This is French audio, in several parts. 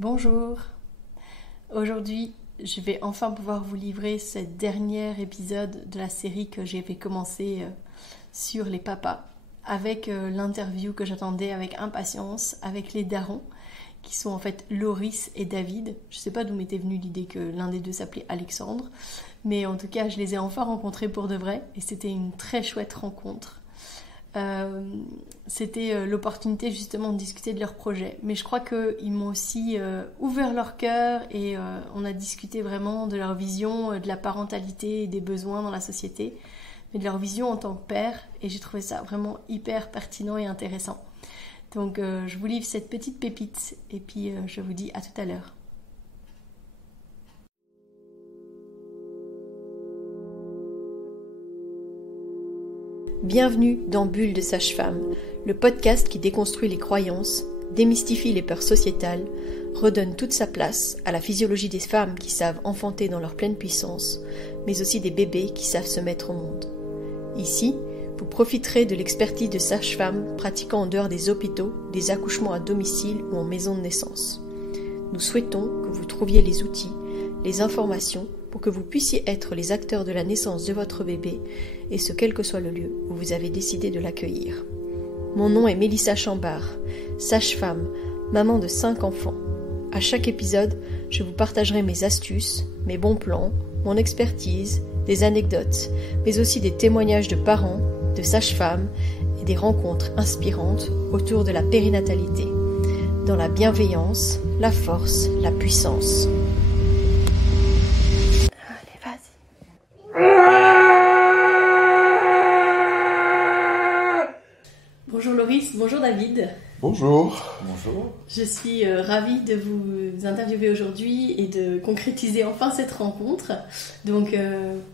Bonjour. Aujourd'hui, je vais enfin pouvoir vous livrer ce dernier épisode de la série que j'avais commencé sur les papas, avec l'interview que j'attendais avec impatience avec les darons, qui sont en fait Loris et David. Je ne sais pas d'où m'était venue l'idée que l'un des deux s'appelait Alexandre, mais en tout cas, je les ai enfin rencontrés pour de vrai, et c'était une très chouette rencontre. C'était l'opportunité justement de discuter de leur projet, mais je crois qu'ils m'ont aussi ouvert leur cœur et on a discuté vraiment de leur vision de la parentalité et des besoins dans la société, mais de leur vision en tant que père, et j'ai trouvé ça vraiment hyper pertinent et intéressant. Donc je vous livre cette petite pépite et puis je vous dis à tout à l'heure. Bienvenue dans Bulle de Sage-Femme, le podcast qui déconstruit les croyances, démystifie les peurs sociétales, redonne toute sa place à la physiologie des femmes qui savent enfanter dans leur pleine puissance, mais aussi des bébés qui savent se mettre au monde. Ici, vous profiterez de l'expertise de sages-femmes pratiquant en dehors des hôpitaux, des accouchements à domicile ou en maison de naissance. Nous souhaitons que vous trouviez les outils, les informations pour que vous puissiez être les acteurs de la naissance de votre bébé, et ce quel que soit le lieu où vous avez décidé de l'accueillir. Mon nom est Mélissa Chambard, sage-femme, maman de 5 enfants. À chaque épisode, je vous partagerai mes astuces, mes bons plans, mon expertise, des anecdotes, mais aussi des témoignages de parents, de sages-femmes et des rencontres inspirantes autour de la périnatalité, dans la bienveillance, la force, la puissance. Bonjour Loris, bonjour David. Bonjour. Bonjour. Je suis ravie de vous interviewer aujourd'hui et de concrétiser enfin cette rencontre. Donc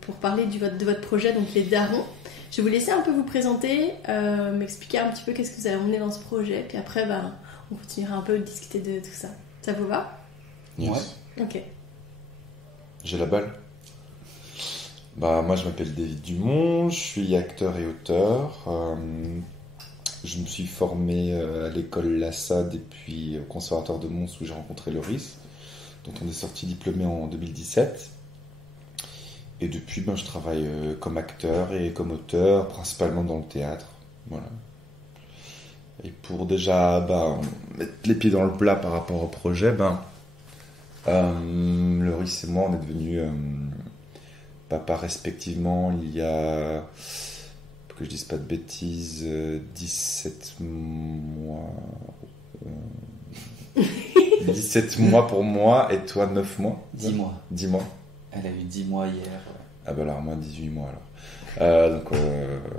pour parler de votre projet, donc les darons, je vais vous laisser un peu vous présenter, m'expliquer un petit peu qu'est-ce que vous avez emmené dans ce projet, puis après on continuera un peu de discuter de tout ça. Ça vous va? Yes. Ouais. Ok. J'ai la balle. Moi je m'appelle David Dumont, je suis acteur et auteur. Je me suis formé à l'école Lassade et puis au conservatoire de Mons où j'ai rencontré Loris, dont on est sorti diplômé en 2017. Et depuis, je travaille comme acteur et comme auteur, principalement dans le théâtre. Voilà. Et pour déjà mettre les pieds dans le plat par rapport au projet, Loris et moi, on est devenus papa respectivement il y a, que je dise pas de bêtises, 17 mois. 17 mois pour moi, et toi 9 mois 10 mois. 10 mois. Elle a eu 10 mois hier. Ah alors moi 18 mois alors. Donc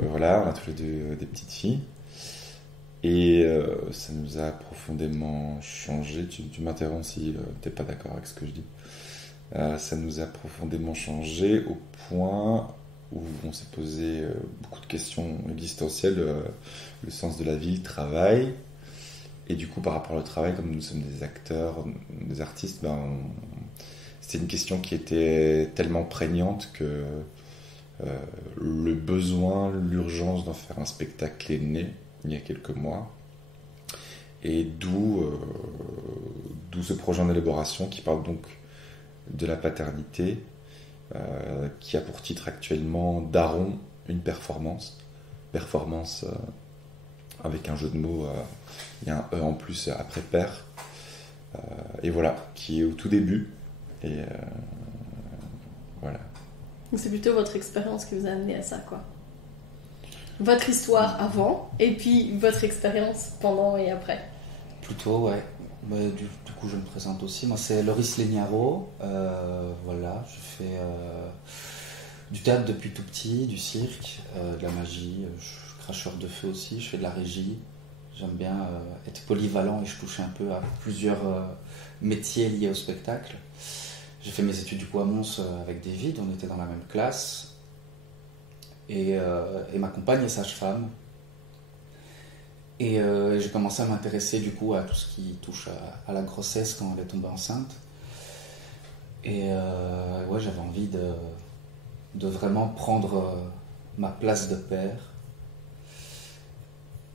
voilà, on a tous les deux des petites filles. Et ça nous a profondément changé. Tu m'interromps si t'es pas d'accord avec ce que je dis. Ça nous a profondément changé au point où on s'est posé beaucoup de questions existentielles, le sens de la vie, le travail. Et du coup, par rapport au travail, comme nous sommes des acteurs, des artistes, c'était une question qui était tellement prégnante que le besoin, l'urgence d'en faire un spectacle est né il y a quelques mois. Et d'où ce projet en élaboration qui parle donc de la paternité, qui a pour titre actuellement Daron, une performance. Performance avec un jeu de mots, il y a un E en plus après père. Et voilà, qui est au tout début. Et voilà. Donc c'est plutôt votre expérience qui vous a amené à ça, quoi. Votre histoire avant, et puis votre expérience pendant et après. Plutôt, ouais. Du coup, je me présente aussi. Moi, c'est Loris Legnaro. Voilà, je fais du théâtre depuis tout petit, du cirque, de la magie. Je suis cracheur de feu aussi, je fais de la régie. J'aime bien être polyvalent et je touche un peu à plusieurs métiers liés au spectacle. J'ai fait mes études du coup à Mons avec David, on était dans la même classe. Et ma compagne est sage-femme. Et j'ai commencé à m'intéresser du coup à tout ce qui touche à la grossesse quand elle est tombée enceinte. Et ouais, j'avais envie de vraiment prendre ma place de père.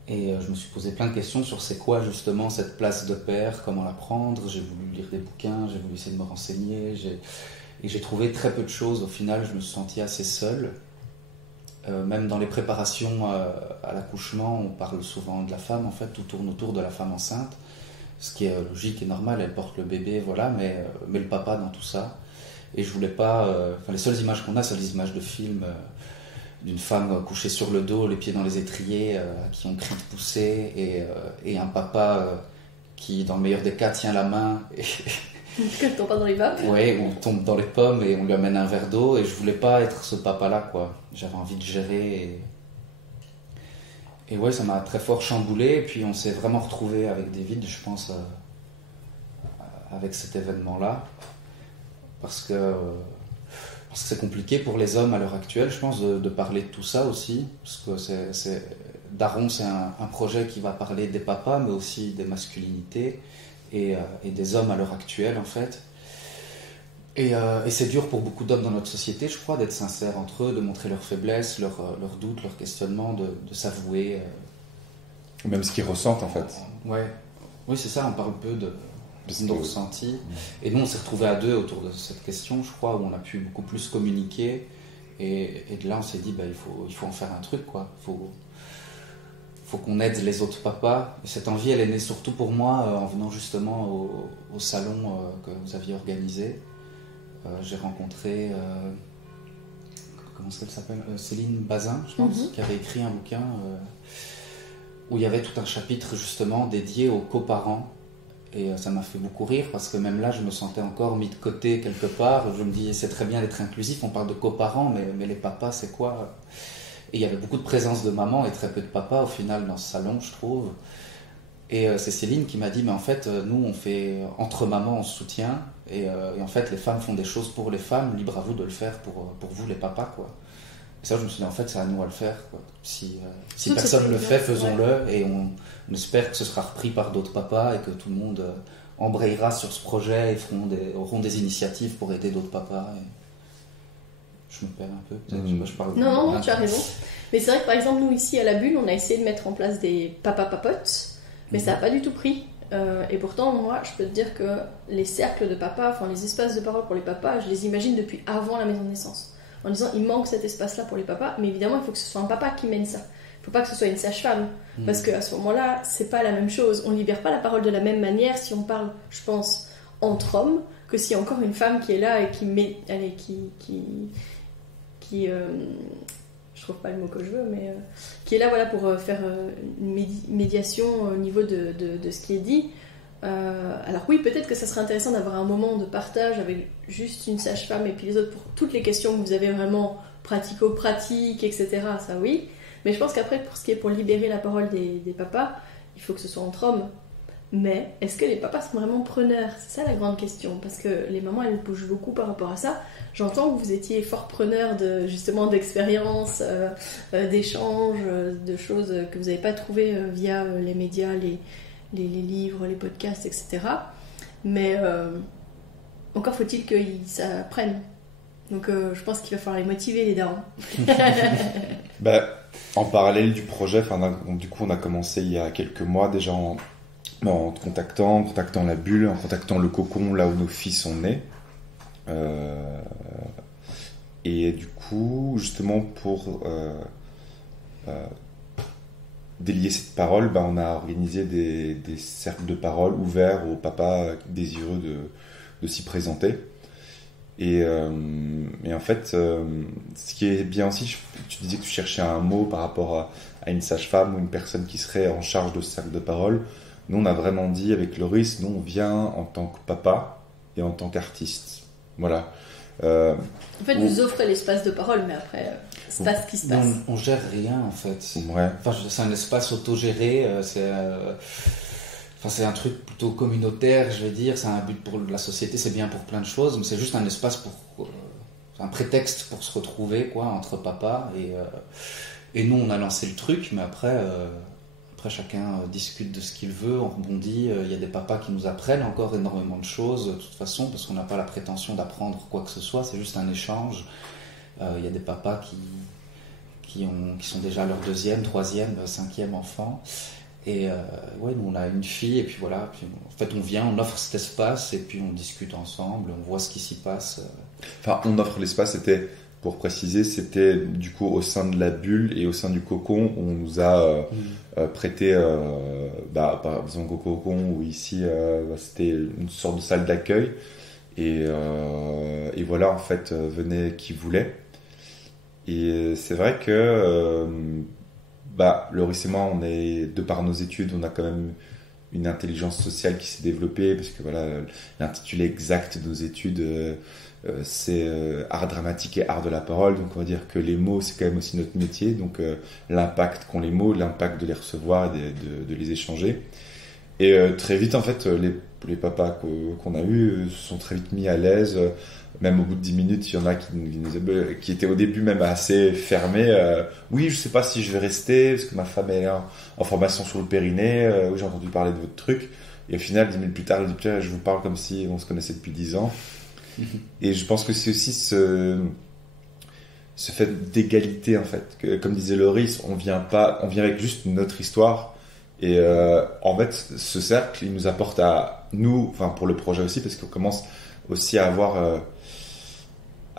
Et je me suis posé plein de questions sur c'est quoi justement cette place de père, comment la prendre. J'ai voulu lire des bouquins, j'ai voulu essayer de me renseigner. Et j'ai trouvé très peu de choses. Au final, je me suis senti assez seul. Même dans les préparations à l'accouchement, on parle souvent de la femme, en fait, tout tourne autour de la femme enceinte. Ce qui est logique et normal, elle porte le bébé, voilà, mais le papa dans tout ça. Et je voulais pas... les seules images qu'on a, c'est des images de films d'une femme couchée sur le dos, les pieds dans les étriers, qui ont cri de pousser, et un papa qui, dans le meilleur des cas, tient la main... Que tombe pas dans les vapes. Ouais, ou tombe dans les pommes et on lui amène un verre d'eau, et je voulais pas être ce papa-là, quoi. J'avais envie de gérer, et ouais, ça m'a très fort chamboulé, et puis on s'est vraiment retrouvé avec David, je pense, avec cet événement-là, parce que c'est compliqué pour les hommes à l'heure actuelle, je pense, de parler de tout ça aussi, parce que Daron, c'est un projet qui va parler des papas, mais aussi des masculinités, et des hommes à l'heure actuelle, en fait. Et c'est dur pour beaucoup d'hommes dans notre société, je crois, d'être sincères entre eux, de montrer leurs faiblesses, leurs doutes, leurs questionnements, de s'avouer. Même ce qu'ils ressentent, en fait. Ouais. Oui, c'est ça, on parle peu de nos ressentis. Et nous, on s'est retrouvés à deux autour de cette question, je crois, où on a pu beaucoup plus communiquer. Et de là, on s'est dit, il faut en faire un truc, quoi. Faut qu'on aide les autres papas. Et cette envie, elle est née surtout pour moi en venant justement au salon que vous aviez organisé. J'ai rencontré, comment est-ce qu'elle s'appelle, Céline Bazin, je pense, qui avait écrit un bouquin où il y avait tout un chapitre justement dédié aux coparents. Et ça m'a fait beaucoup rire parce que même là, je me sentais encore mis de côté quelque part. Je me dis, c'est très bien d'être inclusif, on parle de coparents, mais les papas, c'est quoi ? Et il y avait beaucoup de présence de maman et très peu de papa au final dans ce salon, je trouve. Et c'est Céline qui m'a dit, mais en fait, nous, on fait entre mamans, on se soutient. Et en fait, les femmes font des choses pour les femmes, libre à vous de le faire pour vous, les papas, quoi. Et ça, je me suis dit, en fait, c'est à nous à le faire, quoi. Si personne ne le fait, faisons-le. Ouais. Et on espère que ce sera repris par d'autres papas et que tout le monde embrayera sur ce projet et auront des initiatives pour aider d'autres papas. Et... Je me perds un peu, peut-être. Je parle Non, tu as raison. Mais c'est vrai que par exemple, nous ici à la Bulle, on a essayé de mettre en place des papas-papotes, mais ça n'a pas du tout pris. Et pourtant, moi, je peux te dire que les cercles de papas, enfin les espaces de parole pour les papas, je les imagine depuis avant la maison de naissance. En disant, il manque cet espace-là pour les papas, mais évidemment, il faut que ce soit un papa qui mène ça. Il ne faut pas que ce soit une sage-femme, parce qu'à ce moment-là, c'est pas la même chose. On ne libère pas la parole de la même manière si on parle, je pense, entre hommes, que s'il y a encore une femme qui est là et je trouve pas le mot que je veux, mais qui est là, voilà, pour faire une médiation au niveau de ce qui est dit. Alors oui, peut-être que ça serait intéressant d'avoir un moment de partage avec juste une sage-femme et puis les autres pour toutes les questions que vous avez vraiment pratico-pratiques, etc. Ça oui. Mais je pense qu'après, pour libérer la parole des papas, il faut que ce soit entre hommes. Mais est-ce que les papas sont vraiment preneurs ? C'est ça la grande question, parce que les mamans, elles bougent beaucoup par rapport à ça. J'entends que vous étiez fort preneurs d'expériences, d'échanges, de choses que vous n'avez pas trouvées via les médias, les livres, les podcasts, etc. Mais encore faut-il qu'ils s'apprennent. Donc je pense qu'il va falloir les motiver, les darons. En parallèle du projet, du coup on a commencé il y a quelques mois déjà en contactant la bulle, en contactant le cocon là où nos filles sont nées. Et du coup, justement pour délier cette parole, on a organisé des cercles de parole ouverts aux papas désireux de s'y présenter. Et en fait, ce qui est bien aussi, tu disais que tu cherchais un mot par rapport à une sage-femme ou une personne qui serait en charge de ce cercle de parole. Nous, on a vraiment dit avec Loris, nous, on vient en tant que papa et en tant qu'artiste. Voilà. En fait, vous offrez l'espace de parole, mais après, c'est pas ce qui se passe. On gère rien, en fait. Ouais. Enfin, c'est un espace autogéré, c'est un truc plutôt communautaire, je vais dire. C'est un but pour la société, c'est bien pour plein de choses, mais c'est juste un espace un prétexte pour se retrouver, quoi, entre papas. Et nous, on a lancé le truc, mais après chacun discute de ce qu'il veut, on rebondit. Il y a des papas qui nous apprennent encore énormément de choses, de toute façon, parce qu'on n'a pas la prétention d'apprendre quoi que ce soit, c'est juste un échange. Il y a des papas qui sont déjà leur 2e, 3e, 5e enfant. Et ouais, nous on a une fille, et puis voilà, puis, en fait on vient, on offre cet espace, et puis on discute ensemble, on voit ce qui s'y passe. Enfin, on offre l'espace, pour préciser, c'était du coup au sein de la bulle et au sein du cocon, on nous a prêté, par exemple au cocon, où ici c'était une sorte de salle d'accueil, et voilà, en fait, venait qui voulait. Et c'est vrai que Loris et moi, de par nos études, on a quand même une intelligence sociale qui s'est développée, parce que voilà, l'intitulé exact de nos études, c'est art dramatique et art de la parole. Donc on va dire que les mots, c'est quand même aussi notre métier. Donc l'impact qu'ont les mots, l'impact de les recevoir et de les échanger. Et très vite, en fait, les papas qu'on a eus se sont très vite mis à l'aise. Même au bout de 10 minutes, il y en a qui étaient au début même assez fermés. Oui, je sais pas si je vais rester, parce que ma femme est en formation sur le périnée. Oui, j'ai entendu parler de votre truc. Et au final, 10 minutes plus tard, elle dit, putain, je vous parle comme si on se connaissait depuis 10 ans. Et je pense que c'est aussi ce fait d'égalité, en fait. Comme disait Loris, on vient avec juste notre histoire. Et en fait, ce cercle, il nous apporte à nous, enfin pour le projet aussi, parce qu'on commence aussi à avoir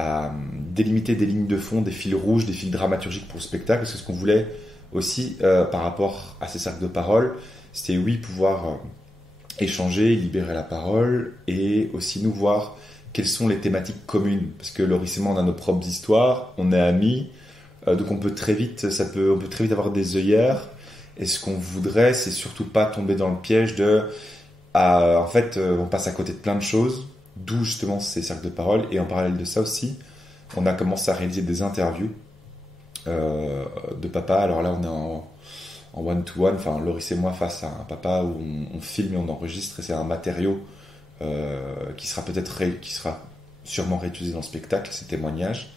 à délimiter des lignes de fond, des fils rouges, des fils dramaturgiques pour le spectacle. Parce que ce qu'on voulait aussi par rapport à ces cercles de parole, c'était pouvoir échanger, libérer la parole, et aussi nous voir quelles sont les thématiques communes. Parce que Loris et moi, on a nos propres histoires, on est amis, donc on peut très vite avoir des œillères. Et ce qu'on voudrait, c'est surtout pas tomber dans le piège en fait, on passe à côté de plein de choses, d'où justement ces cercles de parole. Et en parallèle de ça aussi, on a commencé à réaliser des interviews de papa. Alors là, on est en one-to-one, enfin Loris et moi face à un papa, où on filme et on enregistre, et c'est un matériau qui sera sûrement réutilisé dans le spectacle, ces témoignages.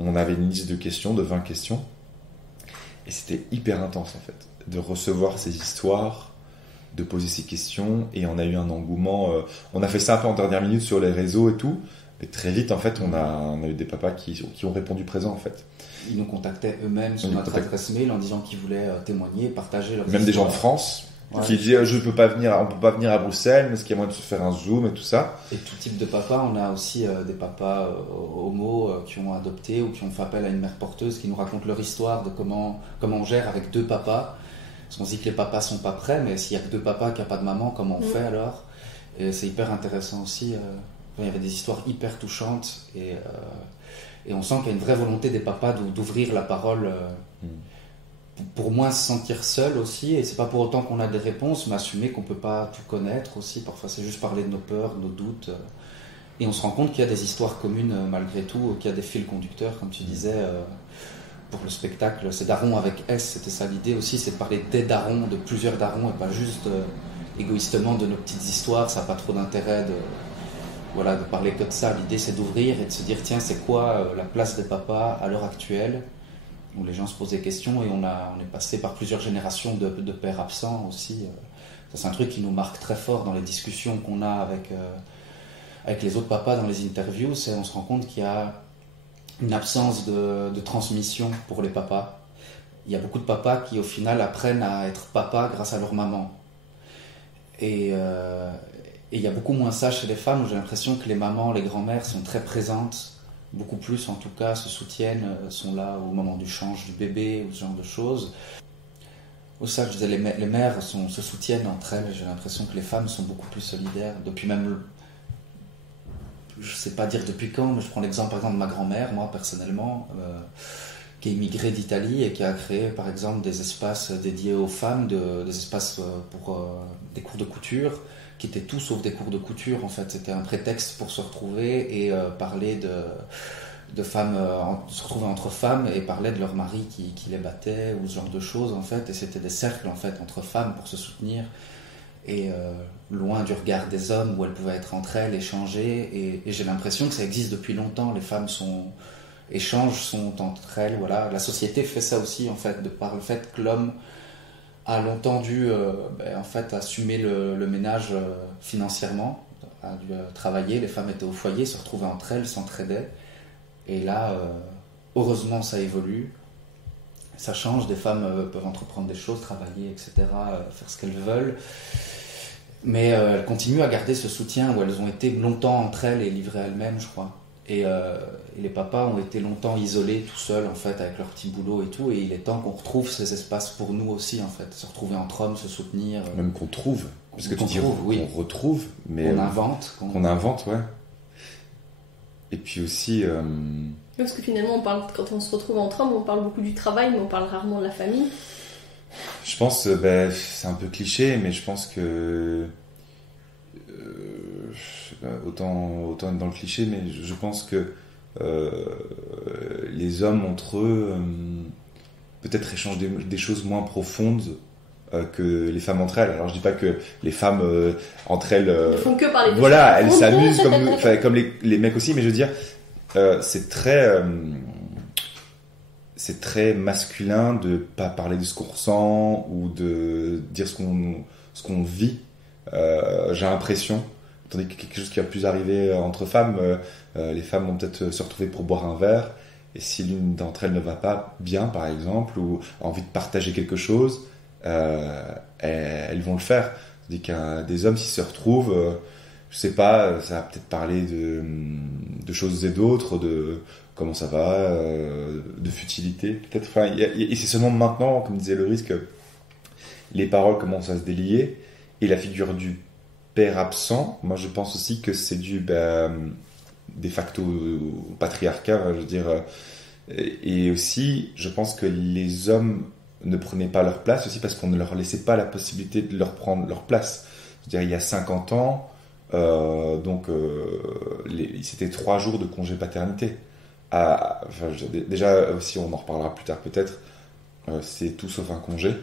On avait une liste de questions, de 20 questions, et c'était hyper intense en fait, de recevoir ces histoires, de poser ces questions, et on a eu un engouement. On a fait ça un peu en dernière minute sur les réseaux et tout, et très vite en fait on a eu des papas qui ont répondu présent en fait. Ils nous contactaient eux-mêmes sur notre adresse mail en disant qu'ils voulaient témoigner, partager leur histoire. Même des gens de France qui disaient on peut pas venir à Bruxelles, mais est-ce qu'il y a moyen de se faire un zoom et tout ça. Et tout type de papa, on a aussi des papas homo qui ont adopté ou qui ont fait appel à une mère porteuse, qui nous racontent leur histoire de comment on gère avec 2 papas. Parce qu'on se dit que les papas sont pas prêts, mais s'il y a que 2 papas, qu'il n'y a pas de maman, comment on fait alors? Et c'est hyper intéressant aussi. Il y avait des histoires hyper touchantes, et on sent qu'il y a une vraie volonté des papas d'ouvrir la parole pour moins se sentir seul aussi. Et c'est pas pour autant qu'on a des réponses, mais assumer qu'on peut pas tout connaître aussi. Parfois c'est juste parler de nos peurs, de nos doutes. Et on se rend compte qu'il y a des histoires communes malgré tout, qu'il y a des fils conducteurs, comme tu disais. Pour le spectacle, c'est Daron avec S, c'était ça l'idée aussi, c'est de parler des darons, de plusieurs darons, et pas juste égoïstement de nos petites histoires. Ça n'a pas trop d'intérêt de parler que de ça. L'idée, c'est d'ouvrir et de se dire, tiens, c'est quoi la place des papas à l'heure actuelle, où les gens se posent des questions, et on est passé par plusieurs générations de pères absents aussi. Ça, c'est un truc qui nous marque très fort dans les discussions qu'on a avec les autres papas dans les interviews. On se rend compte qu'il y a une absence de transmission pour les papas. Il y a beaucoup de papas qui au final apprennent à être papa grâce à leur maman. Et il y a beaucoup moins ça chez les femmes, où j'ai l'impression que les mamans, les grand-mères sont très présentes, beaucoup plus en tout cas, se soutiennent, sont là au moment du change du bébé ou ce genre de choses. Au ça, je disais, les mères se soutiennent entre elles. J'ai l'impression que les femmes sont beaucoup plus solidaires depuis même... Je sais pas dire depuis quand, mais je prends l'exemple par exemple de ma grand-mère, moi personnellement, qui est immigrée d'Italie et qui a créé par exemple des espaces dédiés aux femmes, des espaces pour des cours de couture, qui étaient tout sauf des cours de couture en fait. C'était un prétexte pour se retrouver et parler de femmes, se retrouver entre femmes et parler de leur mari qui les battait ou ce genre de choses en fait. Et c'était des cercles en fait entre femmes pour se soutenir. Et loin du regard des hommes, où elles pouvaient être entre elles, échanger, et j'ai l'impression que ça existe depuis longtemps. Les femmes échangent entre elles, voilà. La société fait ça aussi en fait, de par le fait que l'homme a longtemps dû en fait assumer le ménage financièrement, a dû travailler. Les femmes étaient au foyer, se retrouvaient entre elles, s'entraidaient, et là heureusement ça évolue. ça change, des femmes peuvent entreprendre des choses, travailler, etc., faire ce qu'elles veulent. Mais elles continuent à garder ce soutien où elles ont été longtemps entre elles et livrées elles-mêmes, je crois. Et les papas ont été longtemps isolés, tout seuls, en fait, avec leur petit boulot et tout. Et il est temps qu'on retrouve ces espaces pour nous aussi, en fait. Se retrouver entre hommes, se soutenir. Même qu'on trouve. Parce que tu dis oui. on retrouve, mais... Qu'on invente. Qu'on invente, ouais. Et puis aussi... Parce que finalement, quand on se retrouve entre hommes, on parle beaucoup du travail, mais on parle rarement de la famille. Je pense, c'est un peu cliché, mais je pense que... autant être dans le cliché, mais je pense que les hommes entre eux peut-être échangent des choses moins profondes que les femmes entre elles. Alors je dis pas que les femmes entre elles Ils font que parler de voilà, elles s'amusent comme les mecs aussi, mais je veux dire c'est très masculin de pas parler de ce qu'on ressent ou de dire ce qu'on vit. J'ai l'impression, tandis que quelque chose qui va plus arriver entre femmes, les femmes vont peut-être se retrouver pour boire un verre, et si l'une d'entre elles ne va pas bien, par exemple, ou a envie de partager quelque chose, elles vont le faire. Tandis qu'un des hommes, s'ils se retrouvent, je sais pas, ça va peut-être parler de choses et d'autres, de comment ça va, de futilité, peut-être. Enfin, et c'est seulement maintenant, comme disait Loris, que les paroles commencent à se délier. Et la figure du père absent, moi je pense aussi que c'est dû de facto au patriarcat, je veux dire. Et aussi, je pense que les hommes ne prenaient pas leur place aussi parce qu'on ne leur laissait pas la possibilité de leur prendre leur place. Je veux dire, il y a 50 ans, c'était 3 jours de congé paternité. Déjà, aussi, on en reparlera plus tard peut-être, c'est tout sauf un congé.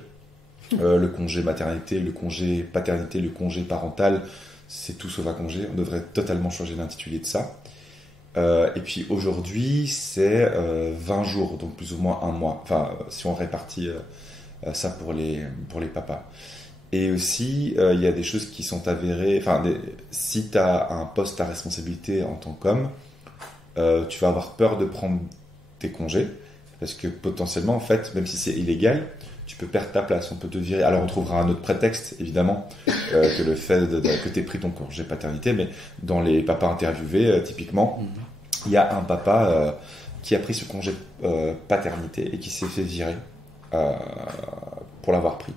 Le congé maternité, le congé paternité, le congé parental, c'est tout sauf un congé. On devrait totalement changer l'intitulé de ça. Et puis aujourd'hui, c'est 20 jours, donc plus ou moins un mois. Enfin, si on répartit ça pour les papas. Et aussi, il y a des choses qui sont avérées. Enfin, si tu as un poste à responsabilité en tant qu'homme, tu vas avoir peur de prendre tes congés. Parce que potentiellement, en fait, même si c'est illégal, tu peux perdre ta place, on peut te virer. Alors on trouvera un autre prétexte, évidemment, que le fait que tu aies pris ton congé paternité, mais dans les papas interviewés, typiquement, il y a un papa qui a pris ce congé paternité et qui s'est fait virer pour l'avoir pris.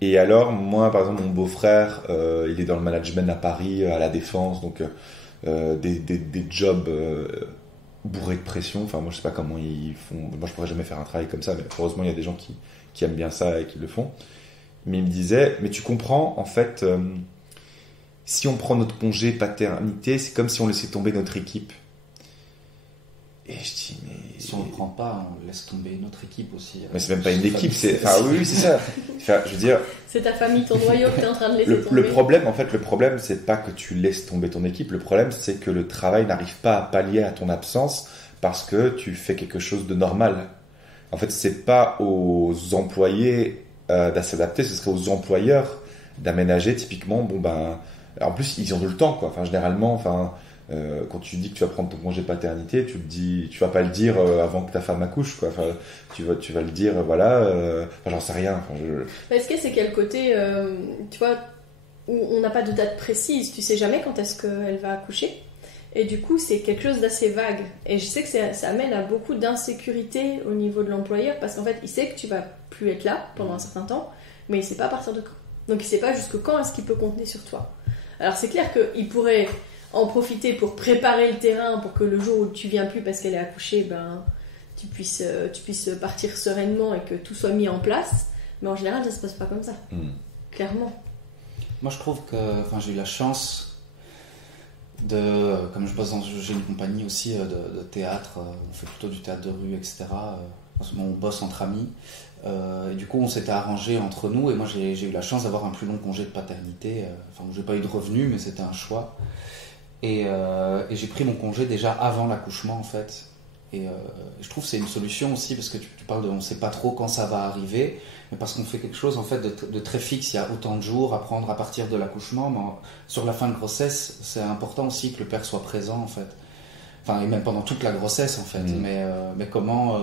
Et alors, moi, par exemple, mon beau-frère, il est dans le management à Paris, à la Défense, donc des jobs... bourrés de pression. Enfin, moi je sais pas comment ils font, moi je pourrais jamais faire un travail comme ça, mais heureusement il y a des gens qui aiment bien ça et qui le font. Mais il me disait, mais tu comprends, en fait, si on prend notre congé paternité, c'est comme si on laissait tomber notre équipe. Et je dis, mais... Si on ne le prend pas, on laisse tomber notre équipe aussi. Mais c'est même pas une équipe, c'est... Enfin, oui, c'est ça. Enfin, je veux dire... C'est ta famille, ton noyau que tu es en train de laisser tomber. Le problème, c'est pas que tu laisses tomber ton équipe. Le problème, c'est que le travail n'arrive pas à pallier à ton absence parce que tu fais quelque chose de normal. En fait, c'est pas aux employés de s'adapter, ce serait aux employeurs d'aménager typiquement. Bon, ben... En plus, ils ont le temps, quoi. Enfin, généralement, enfin... quand tu dis que tu vas prendre ton congé paternité, tu vas pas le dire avant que ta femme accouche, quoi. Enfin, tu vas le dire, voilà. Enfin, j'en sais rien. Enfin, Est-ce que c'est quel côté, tu vois, où on n'a pas de date précise, tu sais jamais quand est-ce qu'elle va accoucher, et du coup c'est quelque chose d'assez vague. Et je sais que ça amène à beaucoup d'insécurité au niveau de l'employeur parce qu'en fait il sait que tu vas plus être là pendant un certain temps, mais il sait pas à partir de quand. Donc il sait pas jusque quand est-ce qu'il peut compter sur toi. Alors c'est clair qu'il pourrait en profiter pour préparer le terrain pour que le jour où tu viens plus parce qu'elle est accouchée, ben, tu puisses partir sereinement et que tout soit mis en place. Mais en général, ça se passe pas comme ça. Clairement. Moi, je trouve que j'ai eu la chance comme j'ai une compagnie aussi de théâtre, on fait plutôt du théâtre de rue, etc. On bosse entre amis. Et du coup, on s'était arrangé entre nous et moi, j'ai eu la chance d'avoir un plus long congé de paternité. Où j'ai pas eu de revenus, mais c'était un choix. Et j'ai pris mon congé déjà avant l'accouchement en fait. Et je trouve que c'est une solution aussi parce que tu parles on ne sait pas trop quand ça va arriver, mais parce qu'on fait quelque chose en fait de très fixe. Il y a autant de jours à prendre à partir de l'accouchement, mais sur la fin de grossesse, c'est important aussi que le père soit présent en fait. Enfin, et même pendant toute la grossesse en fait. Mais comment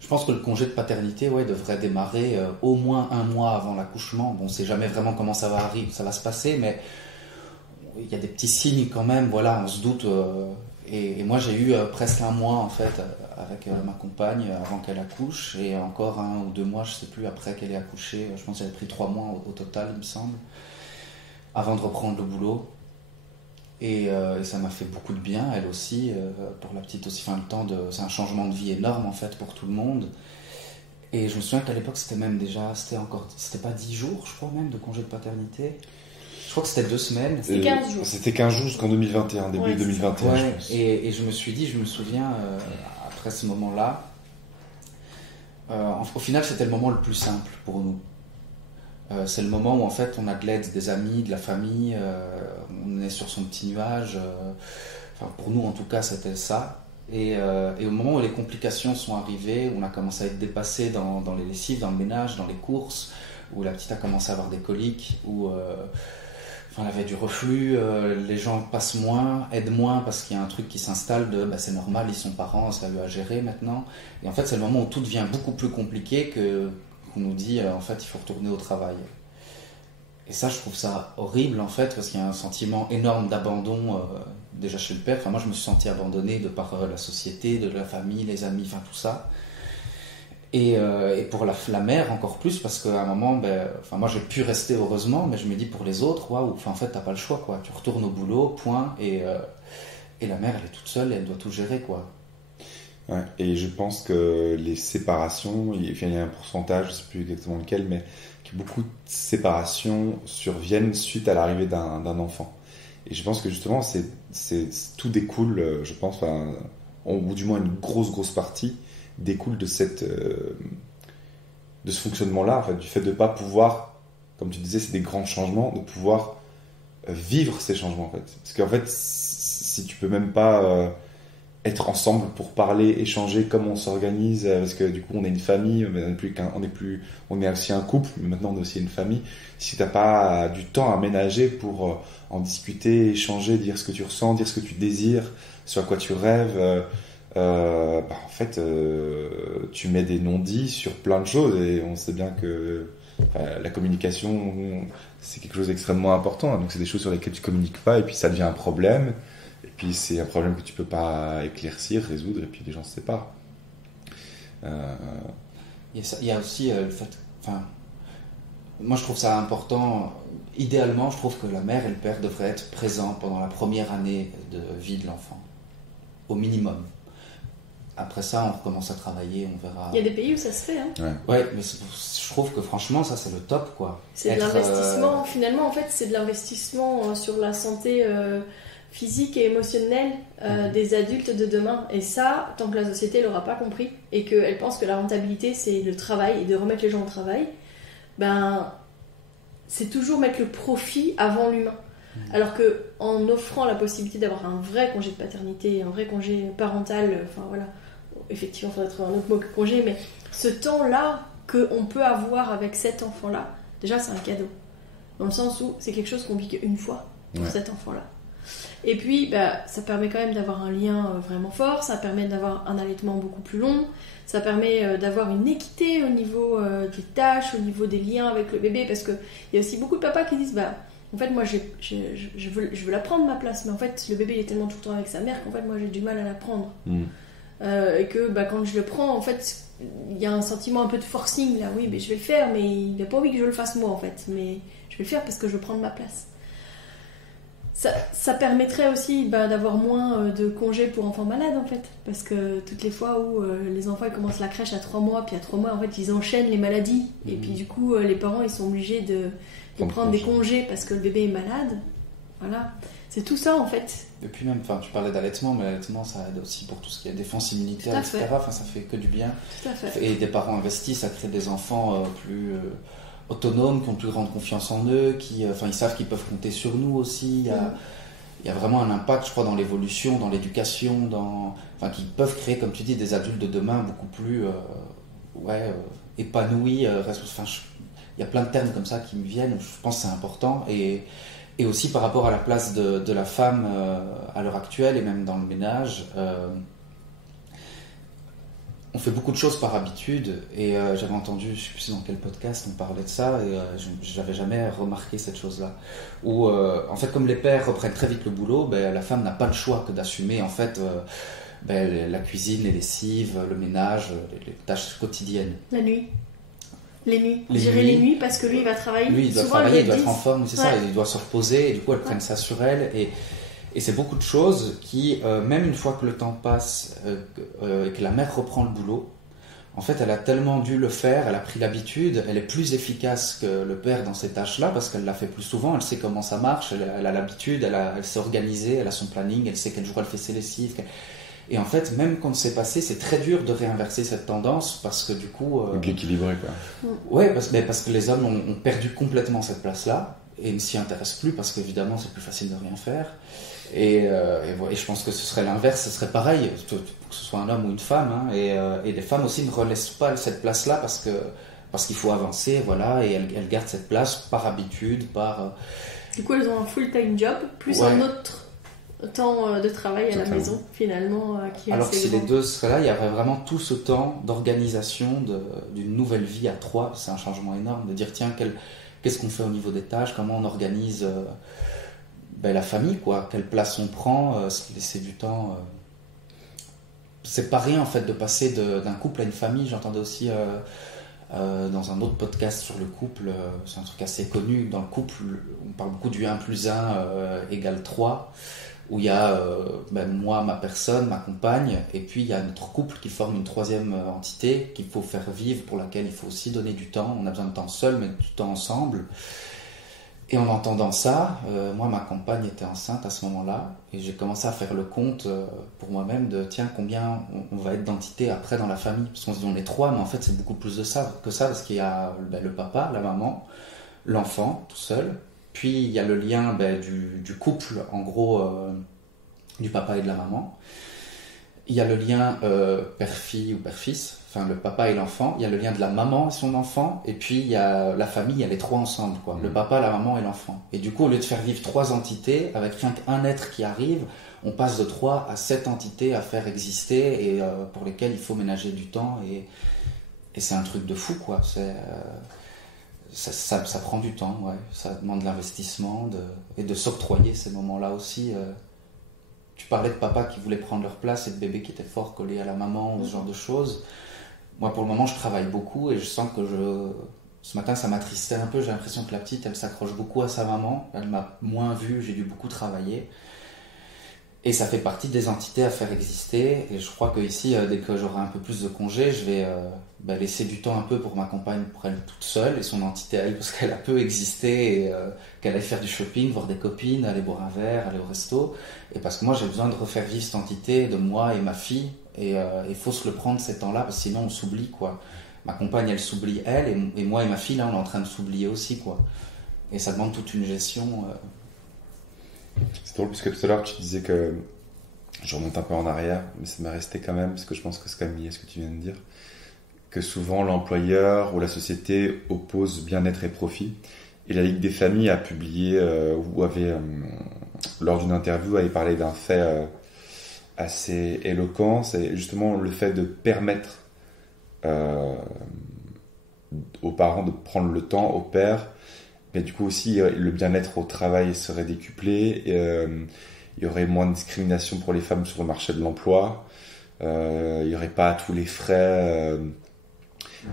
Je pense que le congé de paternité devrait démarrer au moins 1 mois avant l'accouchement. Bon, on ne sait jamais vraiment comment ça va se passer, mais il y a des petits signes quand même, voilà, on se doute. Et moi, j'ai eu presque 1 mois, en fait, avec ma compagne avant qu'elle accouche, et encore 1 ou 2 mois, je ne sais plus, après qu'elle ait accouché. Je pense que j'avais pris 3 mois au total, il me semble, avant de reprendre le boulot. Et ça m'a fait beaucoup de bien, elle aussi, pour la petite aussi. Enfin, c'est un changement de vie énorme, en fait, pour tout le monde. Et je me souviens qu'à l'époque, c'était pas 10 jours, je crois même, de congé de paternité. Je crois que c'était 2 semaines. C'était 15 jours. C'était 15 jours jusqu'en 2021, début 2021, je pense. Et je me suis dit, je me souviens, après ce moment-là, au final, c'était le moment le plus simple pour nous. C'est le moment où en fait on a de l'aide des amis, de la famille, on est sur son petit nuage, enfin pour nous en tout cas c'était ça. Et au moment où les complications sont arrivées, où on a commencé à être dépassé dans les lessives, dans le ménage, dans les courses, où la petite a commencé à avoir des coliques, où elle avait du reflux, les gens passent moins, aident moins parce qu'il y a un truc qui s'installe de c'est normal, ils sont parents, ça a eu à gérer maintenant. Et en fait c'est le moment où tout devient beaucoup plus compliqué qu'on nous dit en fait il faut retourner au travail. Et ça je trouve ça horrible en fait parce qu'il y a un sentiment énorme d'abandon déjà chez le père. Enfin moi je me suis senti abandonné de par la société, de la famille, les amis, enfin tout ça. Et pour la mère encore plus parce qu'à un moment moi j'ai pu rester heureusement, mais je me dis pour les autres waouh, en fait t'as pas le choix quoi, tu retournes au boulot point, et la mère elle est toute seule, elle doit tout gérer quoi. Ouais, et je pense que les séparations, il y a un pourcentage, je ne sais plus exactement lequel, mais que beaucoup de séparations surviennent suite à l'arrivée d'un enfant. Et je pense que justement, tout découle, je pense, ou du moins une grosse partie, découle de ce fonctionnement-là, en fait, du fait de ne pas pouvoir, comme tu disais, c'est des grands changements, de pouvoir vivre ces changements, en fait. Parce qu'en fait, si tu peux même pas... être ensemble pour parler, échanger, comment on s'organise, parce que du coup on est une famille, on est aussi un couple, mais maintenant on est aussi une famille. Si t'as pas du temps à ménager pour en discuter, échanger, dire ce que tu ressens, dire ce que tu désires, sur quoi tu rêves, en fait tu mets des non-dits sur plein de choses et on sait bien que la communication c'est quelque chose d'extrêmement important, donc c'est des choses sur lesquelles tu communiques pas et puis ça devient un problème. Et puis c'est un problème que tu peux pas éclaircir, résoudre, et puis les gens se séparent. Il y a aussi le fait... moi je trouve ça important. Idéalement, je trouve que la mère et le père devraient être présents pendant la première année de vie de l'enfant. Au minimum. Après ça, on recommence à travailler, on verra. Il y a des pays où ça se fait. Hein. Ouais, mais je trouve que franchement, ça c'est le top quoi. C'est de l'investissement. Finalement, en fait, c'est de l'investissement sur la santé... physique et émotionnelle des adultes de demain. Et ça, tant que la société ne l'aura pas compris et qu'elle pense que la rentabilité c'est le travail et de remettre les gens au travail, c'est toujours mettre le profit avant l'humain. Alors qu'en offrant la possibilité d'avoir un vrai congé de paternité, un vrai congé parental, effectivement, il faudrait trouver un autre mot que congé, mais ce temps-là qu'on peut avoir avec cet enfant-là, déjà c'est un cadeau. Dans le sens où c'est quelque chose qu'on vit qu'une fois pour cet enfant-là. Et puis, ça permet quand même d'avoir un lien vraiment fort, ça permet d'avoir un allaitement beaucoup plus long, ça permet d'avoir une équité au niveau des tâches, au niveau des liens avec le bébé, parce qu'il y a aussi beaucoup de papas qui disent, en fait, moi, je veux la prendre ma place, mais en fait, le bébé il est tellement tout le temps avec sa mère qu'en fait, moi, j'ai du mal à la prendre. Et que quand je le prends, en fait, il y a un sentiment un peu de forcing, là, oui, je vais le faire, mais il n'a pas envie que je le fasse moi, en fait, mais je vais le faire parce que je veux prendre ma place. Ça permettrait aussi d'avoir moins de congés pour enfants malades en fait, parce que toutes les fois où les enfants ils commencent la crèche à 3 mois, puis à 3 mois en fait ils enchaînent les maladies, et puis du coup les parents ils sont obligés de prendre des congés parce que le bébé est malade. Voilà, c'est tout ça en fait. Et puis même, tu parlais d'allaitement, mais l'allaitement ça aide aussi pour tout ce qui est défense immunitaire, etc. Ça fait que du bien. Tout à fait. Et des parents investis, ça crée des enfants plus... autonomes, qui ont plus grande confiance en eux, ils savent qu'ils peuvent compter sur nous aussi. Il y a vraiment un impact, je crois, dans l'évolution, dans l'éducation, qui peuvent créer, comme tu dis, des adultes de demain beaucoup plus épanouis. Il y a plein de termes comme ça qui me viennent, je pense que c'est important. Et aussi par rapport à la place de la femme à l'heure actuelle, et même dans le ménage, on fait beaucoup de choses par habitude, et j'avais entendu, je sais plus dans quel podcast on parlait de ça, et j'avais jamais remarqué cette chose-là. Où, en fait, comme les pères reprennent très vite le boulot, la femme n'a pas le choix que d'assumer, en fait, la cuisine, les lessives, le ménage, les tâches quotidiennes. La nuit. Les nuits. Les nuits parce que lui, il va travailler. Lui, il doit Souvent, travailler, il doit être en forme, c'est ça, Ouais. il doit se reposer, et du coup, elles prennent ça sur elle, et c'est beaucoup de choses qui, même une fois que le temps passe et que la mère reprend le boulot, en fait, elle a tellement dû le faire, elle a pris l'habitude, elle est plus efficace que le père dans ces tâches-là parce qu'elle l'a fait plus souvent, elle sait comment ça marche, elle a l'habitude, elle s'est organisée, elle a son planning, elle sait quel jour elle fait ses lessives. Et en fait, même quand c'est passé, c'est très dur de réinverser cette tendance parce que du coup... D'équilibrer, quoi. Ouais, parce que les hommes ont perdu complètement cette place-là et ne s'y intéressent plus parce qu'évidemment, c'est plus facile de rien faire. Et je pense que ce serait l'inverse, ce serait pareil, que ce soit un homme ou une femme, hein, et les femmes aussi ne relaissent pas cette place-là parce qu'il faut avancer, voilà, et elles gardent cette place par habitude, par... Du coup, elles ont un full-time job, plus un autre temps de travail à la maison, finalement, qui est Alors que assez si les grand. deux seraient là, il y aurait vraiment tout ce temps d'organisation d'une nouvelle vie à trois, c'est un changement énorme, de dire tiens, qu'est-ce qu'on fait au niveau des tâches, comment on organise... la famille, quoi, quelle place on prend, se laisser du temps. C'est pas rien en fait de passer d'un couple à une famille. J'entendais aussi dans un autre podcast sur le couple, c'est un truc assez connu. Dans le couple, on parle beaucoup du 1 + 1 égale 3, où il y a moi, ma personne, ma compagne, et puis il y a notre couple qui forme une troisième entité qu'il faut faire vivre, pour laquelle il faut aussi donner du temps. On a besoin de temps seul, mais du temps ensemble. Et en entendant ça, moi, ma compagne était enceinte à ce moment-là, et j'ai commencé à faire le compte pour moi-même de tiens, combien on va être d'entités après dans la famille, parce qu'on se dit on est 3, mais en fait c'est beaucoup plus que ça, parce qu'il y a le papa, la maman, l'enfant tout seul, puis il y a le lien du couple, en gros, du papa et de la maman. Il y a le lien père-fille ou père-fils, enfin le papa et l'enfant, il y a le lien de la maman et son enfant, et puis il y a la famille, il y a les trois ensemble, quoi. Le papa, la maman et l'enfant. Et du coup, au lieu de faire vivre 3 entités, avec rien qu'un être qui arrive, on passe de 3 à 7 entités à faire exister, et pour lesquelles il faut ménager du temps, et c'est un truc de fou, quoi. Ça prend du temps, ouais. Ça demande de l'investissement, et de s'octroyer ces moments-là aussi. Tu parlais de papa qui voulait prendre leur place et de bébé qui était fort collé à la maman ou ce genre de choses. Moi, pour le moment, je travaille beaucoup et je sens que ce matin, ça m'attristait un peu. J'ai l'impression que la petite, elle s'accroche beaucoup à sa maman. Elle m'a moins vu, j'ai dû beaucoup travailler. Et ça fait partie des entités à faire exister. Et je crois qu'ici, dès que j'aurai un peu plus de congés, je vais laisser du temps un peu pour ma compagne, pour elle toute seule, et son entité à elle, parce qu'elle a peu existé, et qu'elle aille faire du shopping, voir des copines, aller boire un verre, aller au resto. Et parce que moi, j'ai besoin de refaire vivre cette entité de moi et ma fille. Et il faut se le prendre ces temps-là, parce que sinon on s'oublie, quoi. Ma compagne, elle s'oublie, elle, et moi et ma fille, là, on est en train de s'oublier aussi, quoi. Et ça demande toute une gestion... C'est drôle parce que tout à l'heure tu disais que je remonte un peu en arrière, mais ça m'est resté quand même, parce que je pense que c'est quand même lié à ce que tu viens de dire, que souvent l'employeur ou la société oppose bien-être et profit. Et la Ligue des familles a publié, ou avait, lors d'une interview, avait parlé d'un fait assez éloquent, c'est justement le fait de permettre aux parents de prendre le temps, aux pères. Mais du coup aussi, le bien-être au travail serait décuplé. Il y aurait moins de discrimination pour les femmes sur le marché de l'emploi. Il n'y aurait pas tous les frais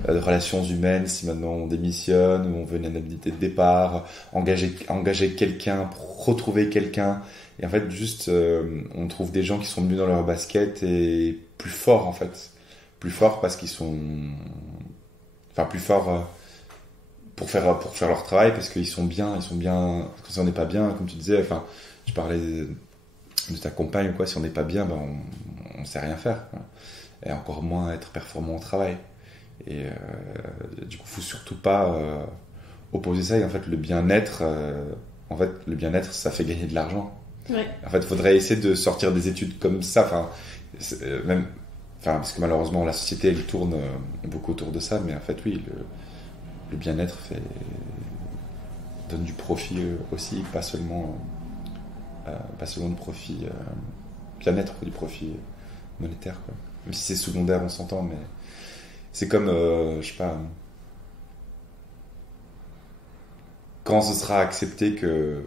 de relations humaines si maintenant on démissionne ou on veut une indemnité de départ, engager quelqu'un pour retrouver quelqu'un. Et en fait, juste, on trouve des gens qui sont mieux dans leur basket et plus forts en fait. Plus forts parce qu'ils sont... Enfin, plus forts... pour faire leur travail parce qu'ils sont bien, parce que si on n'est pas bien, comme tu disais, enfin, tu parlais de ta compagne ou quoi, si on n'est pas bien, on sait rien faire, quoi. Et encore moins être performant au travail. Et du coup, faut surtout pas opposer ça. Et en fait, le bien-être, ça fait gagner de l'argent. Ouais. En fait, faudrait essayer de sortir des études comme ça, parce que malheureusement, la société elle tourne beaucoup autour de ça, mais en fait, oui. Le bien-être donne du profit aussi, pas seulement de profit bien-être ou du profit monétaire, quoi. Même si c'est secondaire, on s'entend, mais c'est comme, je sais pas, quand ce sera accepté que,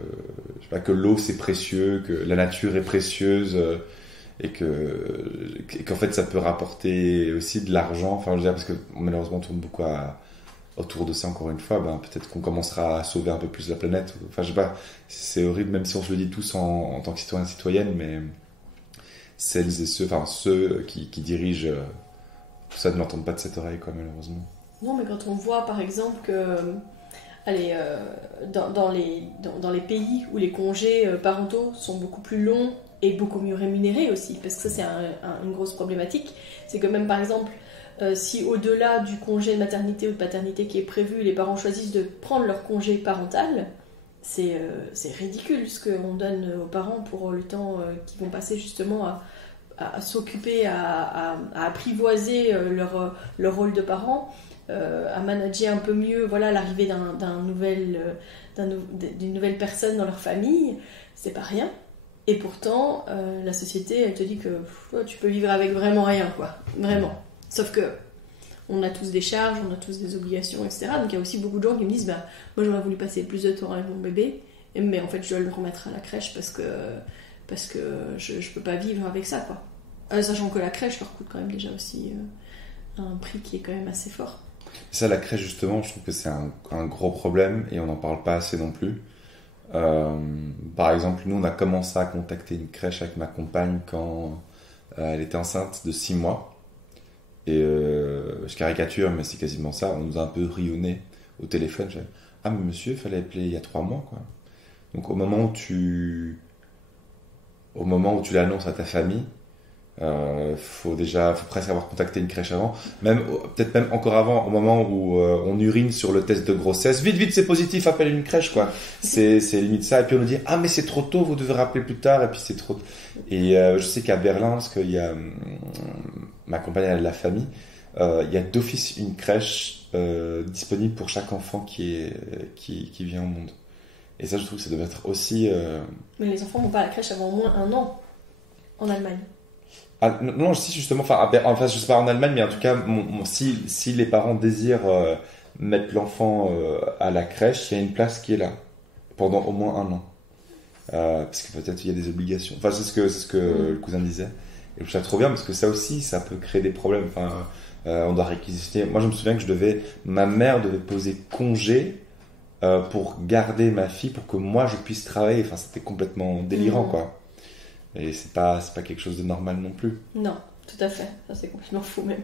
je sais pas, que l'eau c'est précieux, que la nature est précieuse, et qu'en fait ça peut rapporter aussi de l'argent, enfin je veux dire, parce que malheureusement on tourne beaucoup autour de ça encore une fois, peut-être qu'on commencera à sauver un peu plus la planète, enfin je sais pas, c'est horrible même si on se le dit tous en tant que citoyens et citoyennes, mais celles et ceux qui dirigent tout ça ne l'entendent pas de cette oreille quoi, malheureusement. Non, mais quand on voit par exemple que allez, dans les pays où les congés parentaux sont beaucoup plus longs et beaucoup mieux rémunérés aussi, parce que ça c'est une grosse problématique, c'est que même par exemple si au-delà du congé de maternité ou de paternité qui est prévu, les parents choisissent de prendre leur congé parental, c'est ridicule ce qu'on donne aux parents pour le temps qu'ils vont passer justement à s'occuper, à apprivoiser leur rôle de parent, à manager un peu mieux l'arrivée d'une nouvelle personne dans leur famille. C'est pas rien. Et pourtant, la société, elle te dit que tu peux vivre avec vraiment rien, quoi. Vraiment. Sauf que on a tous des charges, on a tous des obligations, etc. Donc il y a aussi beaucoup de gens qui me disent moi j'aurais voulu passer plus de temps avec mon bébé, mais en fait je dois le remettre à la crèche parce que je peux pas vivre avec ça, quoi. Sachant que la crèche leur coûte quand même déjà aussi un prix qui est quand même assez fort. Ça, la crèche, justement, je trouve que c'est un gros problème et on n'en parle pas assez non plus. Par exemple, nous, on a commencé à contacter une crèche avec ma compagne quand elle était enceinte de 6 mois. Et je caricature, mais c'est quasiment ça. On nous a un peu rionné au téléphone. Mais monsieur, il fallait appeler il y a 3 mois, quoi. Donc, au moment où tu l'annonces à ta famille, faut presque avoir contacté une crèche avant, peut-être même encore avant, au moment où on urine sur le test de grossesse, vite c'est positif, appelle une crèche, quoi. C'est limite ça. Et puis on nous dit mais c'est trop tôt, vous devez rappeler plus tard, et puis c'est trop. Et je sais qu'à Berlin, parce qu'il y a ma compagne elle a de la famille, il y a d'office une crèche disponible pour chaque enfant qui vient au monde. Et ça, je trouve que ça devait être aussi. Mais les enfants vont pas à la crèche avant au moins 1 an en Allemagne. Non, si justement, je sais pas en Allemagne, mais en tout cas, si les parents désirent mettre l'enfant à la crèche, il y a une place qui est là pendant au moins 1 an, parce que peut-être il y a des obligations. Enfin, c'est ce que le cousin disait. Et je trouve ça trop bien parce que ça aussi, ça peut créer des problèmes. Enfin, on doit réquisitionner. Moi, je me souviens que ma mère devait poser congé pour garder ma fille pour que moi je puisse travailler. Enfin, c'était complètement délirant, quoi. Et c'est pas quelque chose de normal non plus. Non, tout à fait. Ça, c'est complètement fou même.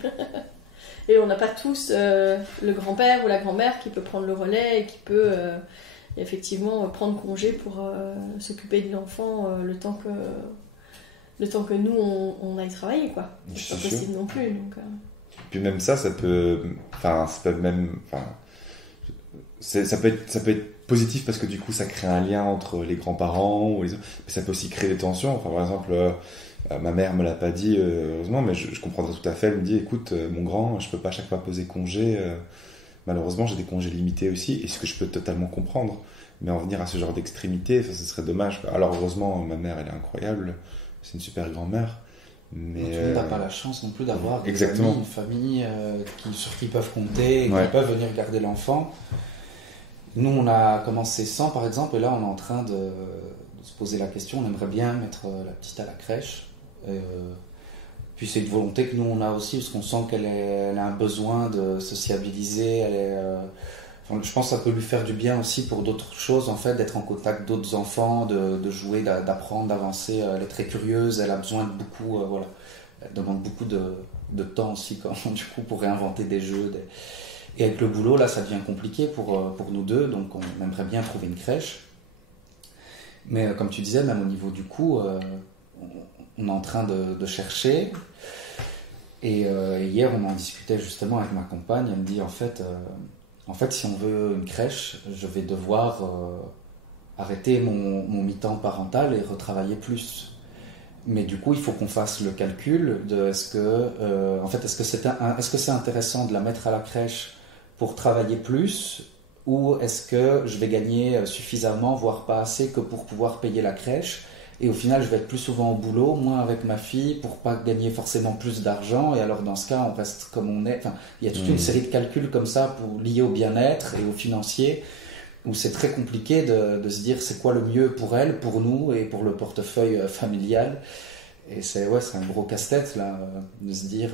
Et on n'a pas tous le grand-père ou la grand-mère qui peut prendre le relais et qui peut effectivement prendre congé pour s'occuper de l'enfant le temps que nous on aille travailler, quoi. C'est pas possible non plus. Donc, Puis même ça peut être positif parce que du coup ça crée un lien entre les grands-parents mais ça peut aussi créer des tensions. Enfin, par exemple, ma mère me l'a pas dit heureusement, mais je comprendrais tout à fait. Elle me dit écoute, mon grand, je peux pas à chaque fois poser congé, malheureusement j'ai des congés limités aussi, et ce que je peux totalement comprendre, mais en venir à ce genre d'extrémité, ce serait dommage. Alors heureusement ma mère elle est incroyable, c'est une super grand-mère. Mais tout le monde n'a pas la chance non plus d'avoir une famille sur qui peuvent compter et qui peuvent venir garder l'enfant. Nous, on a commencé sans, par exemple, et là, on est en train de se poser la question. On aimerait bien mettre la petite à la crèche. Puis c'est une volonté que nous, on a aussi, parce qu'on sent qu'elle a un besoin de sociabiliser. Je pense que ça peut lui faire du bien aussi pour d'autres choses, en fait, d'être en contact d'autres enfants, de jouer, d'apprendre, d'avancer. Elle est très curieuse, elle a besoin de beaucoup, elle demande beaucoup de temps aussi, du coup, pour réinventer des jeux. Et avec le boulot, là, ça devient compliqué pour nous deux, donc on aimerait bien trouver une crèche. Mais comme tu disais, même au niveau du coût, on est en train de chercher. Et hier, on en discutait justement avec ma compagne. Elle me dit, en fait, si on veut une crèche, je vais devoir arrêter mon mi-temps parental et retravailler plus. Mais du coup, il faut qu'on fasse le calcul de est-ce que c'est intéressant de la mettre à la crèche pour travailler plus, ou est-ce que je vais gagner suffisamment, voire pas assez, que pour pouvoir payer la crèche, Et au final, je vais être plus souvent au boulot, moins avec ma fille, pour pas gagner forcément plus d'argent. Et alors, dans ce cas, on reste comme on est. Enfin, il y a toute une série de calculs comme ça liés au bien-être et au financier, où c'est très compliqué de se dire c'est quoi le mieux pour elle, pour nous et pour le portefeuille familial. Et c'est un gros casse-tête, là, de se dire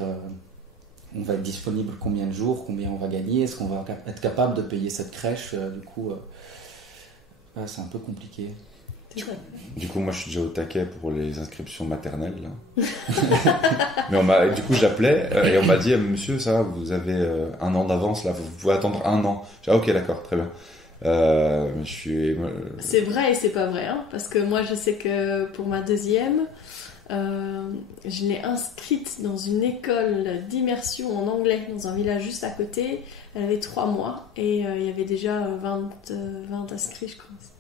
on va être disponible combien de jours, combien on va gagner, est-ce qu'on va être capable de payer cette crèche, du coup, c'est un peu compliqué. Du coup, moi, je suis déjà au taquet pour les inscriptions maternelles. Là. Mais du coup, j'appelais et on m'a dit, monsieur, ça, vous avez 1 an d'avance, là, vous pouvez attendre 1 an. J'ai dit, ok, d'accord, très bien. C'est vrai et c'est pas vrai, hein, parce que moi, je sais que pour ma deuxième, je l'ai inscrite dans une école d'immersion en anglais dans un village juste à côté. Elle avait 3 mois et il y avait déjà 20 inscrits, je pense,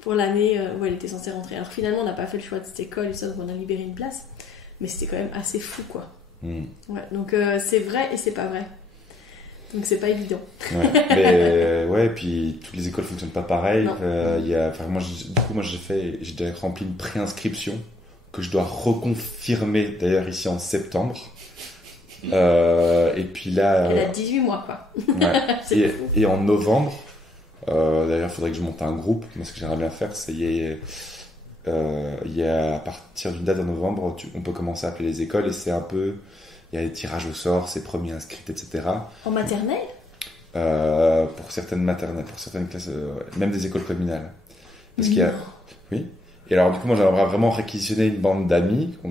pour l'année où elle était censée rentrer. Alors finalement, on n'a pas fait le choix de cette école et ça, donc on a libéré une place, mais c'était quand même assez fou, quoi. Ouais, donc c'est vrai et c'est pas vrai. Donc c'est pas évident. Ouais, mais ouais, et puis toutes les écoles fonctionnent pas pareil. Moi j'ai déjà rempli une préinscription que je dois reconfirmer d'ailleurs ici en septembre. Et puis là. Elle a 18 mois, quoi. Ouais. et en novembre, d'ailleurs, il faudrait que je monte un groupe. Moi, ce que j'aimerais bien faire, c'est il y a à partir d'une date en novembre, on peut commencer à appeler les écoles et c'est un peu. Il y a des tirages au sort, c'est premiers inscrits, etc. En maternelle pour certaines maternelles, pour certaines classes, même des écoles communales. Parce qu'il y a. Oui. Et alors, du coup, moi, j'aimerais vraiment réquisitionner une bande d'amis. On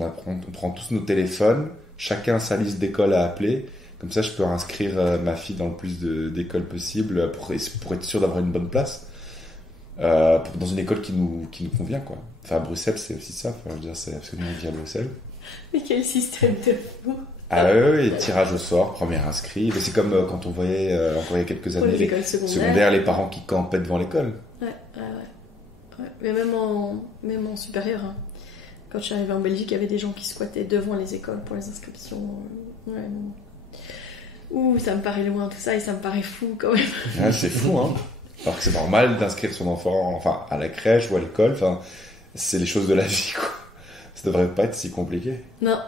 prend tous nos téléphones, chacun sa liste d'écoles à appeler. Comme ça, je peux inscrire ma fille dans le plus d'écoles possible pour être sûr d'avoir une bonne place. Dans une école qui nous convient, quoi. Enfin, à Bruxelles, c'est aussi ça. Enfin, je veux dire, c'est absolument via Bruxelles. Mais quel système de fou! Ah oui, tirage au sort, premier inscrit. Mais c'est comme quand on voyait encore il y a quelques années les secondaires, les parents qui campaient devant l'école. Ouais. Mais même en supérieur, hein. Quand je suis arrivée en Belgique, il y avait des gens qui squattaient devant les écoles pour les inscriptions. Ouais. Ouh, ça me paraît loin tout ça et ça me paraît fou quand même. Ouais, c'est fou, hein. Alors que c'est normal d'inscrire son enfant, enfin, à la crèche ou à l'école. Enfin, c'est les choses de la vie, quoi. Ça devrait pas être si compliqué. Non.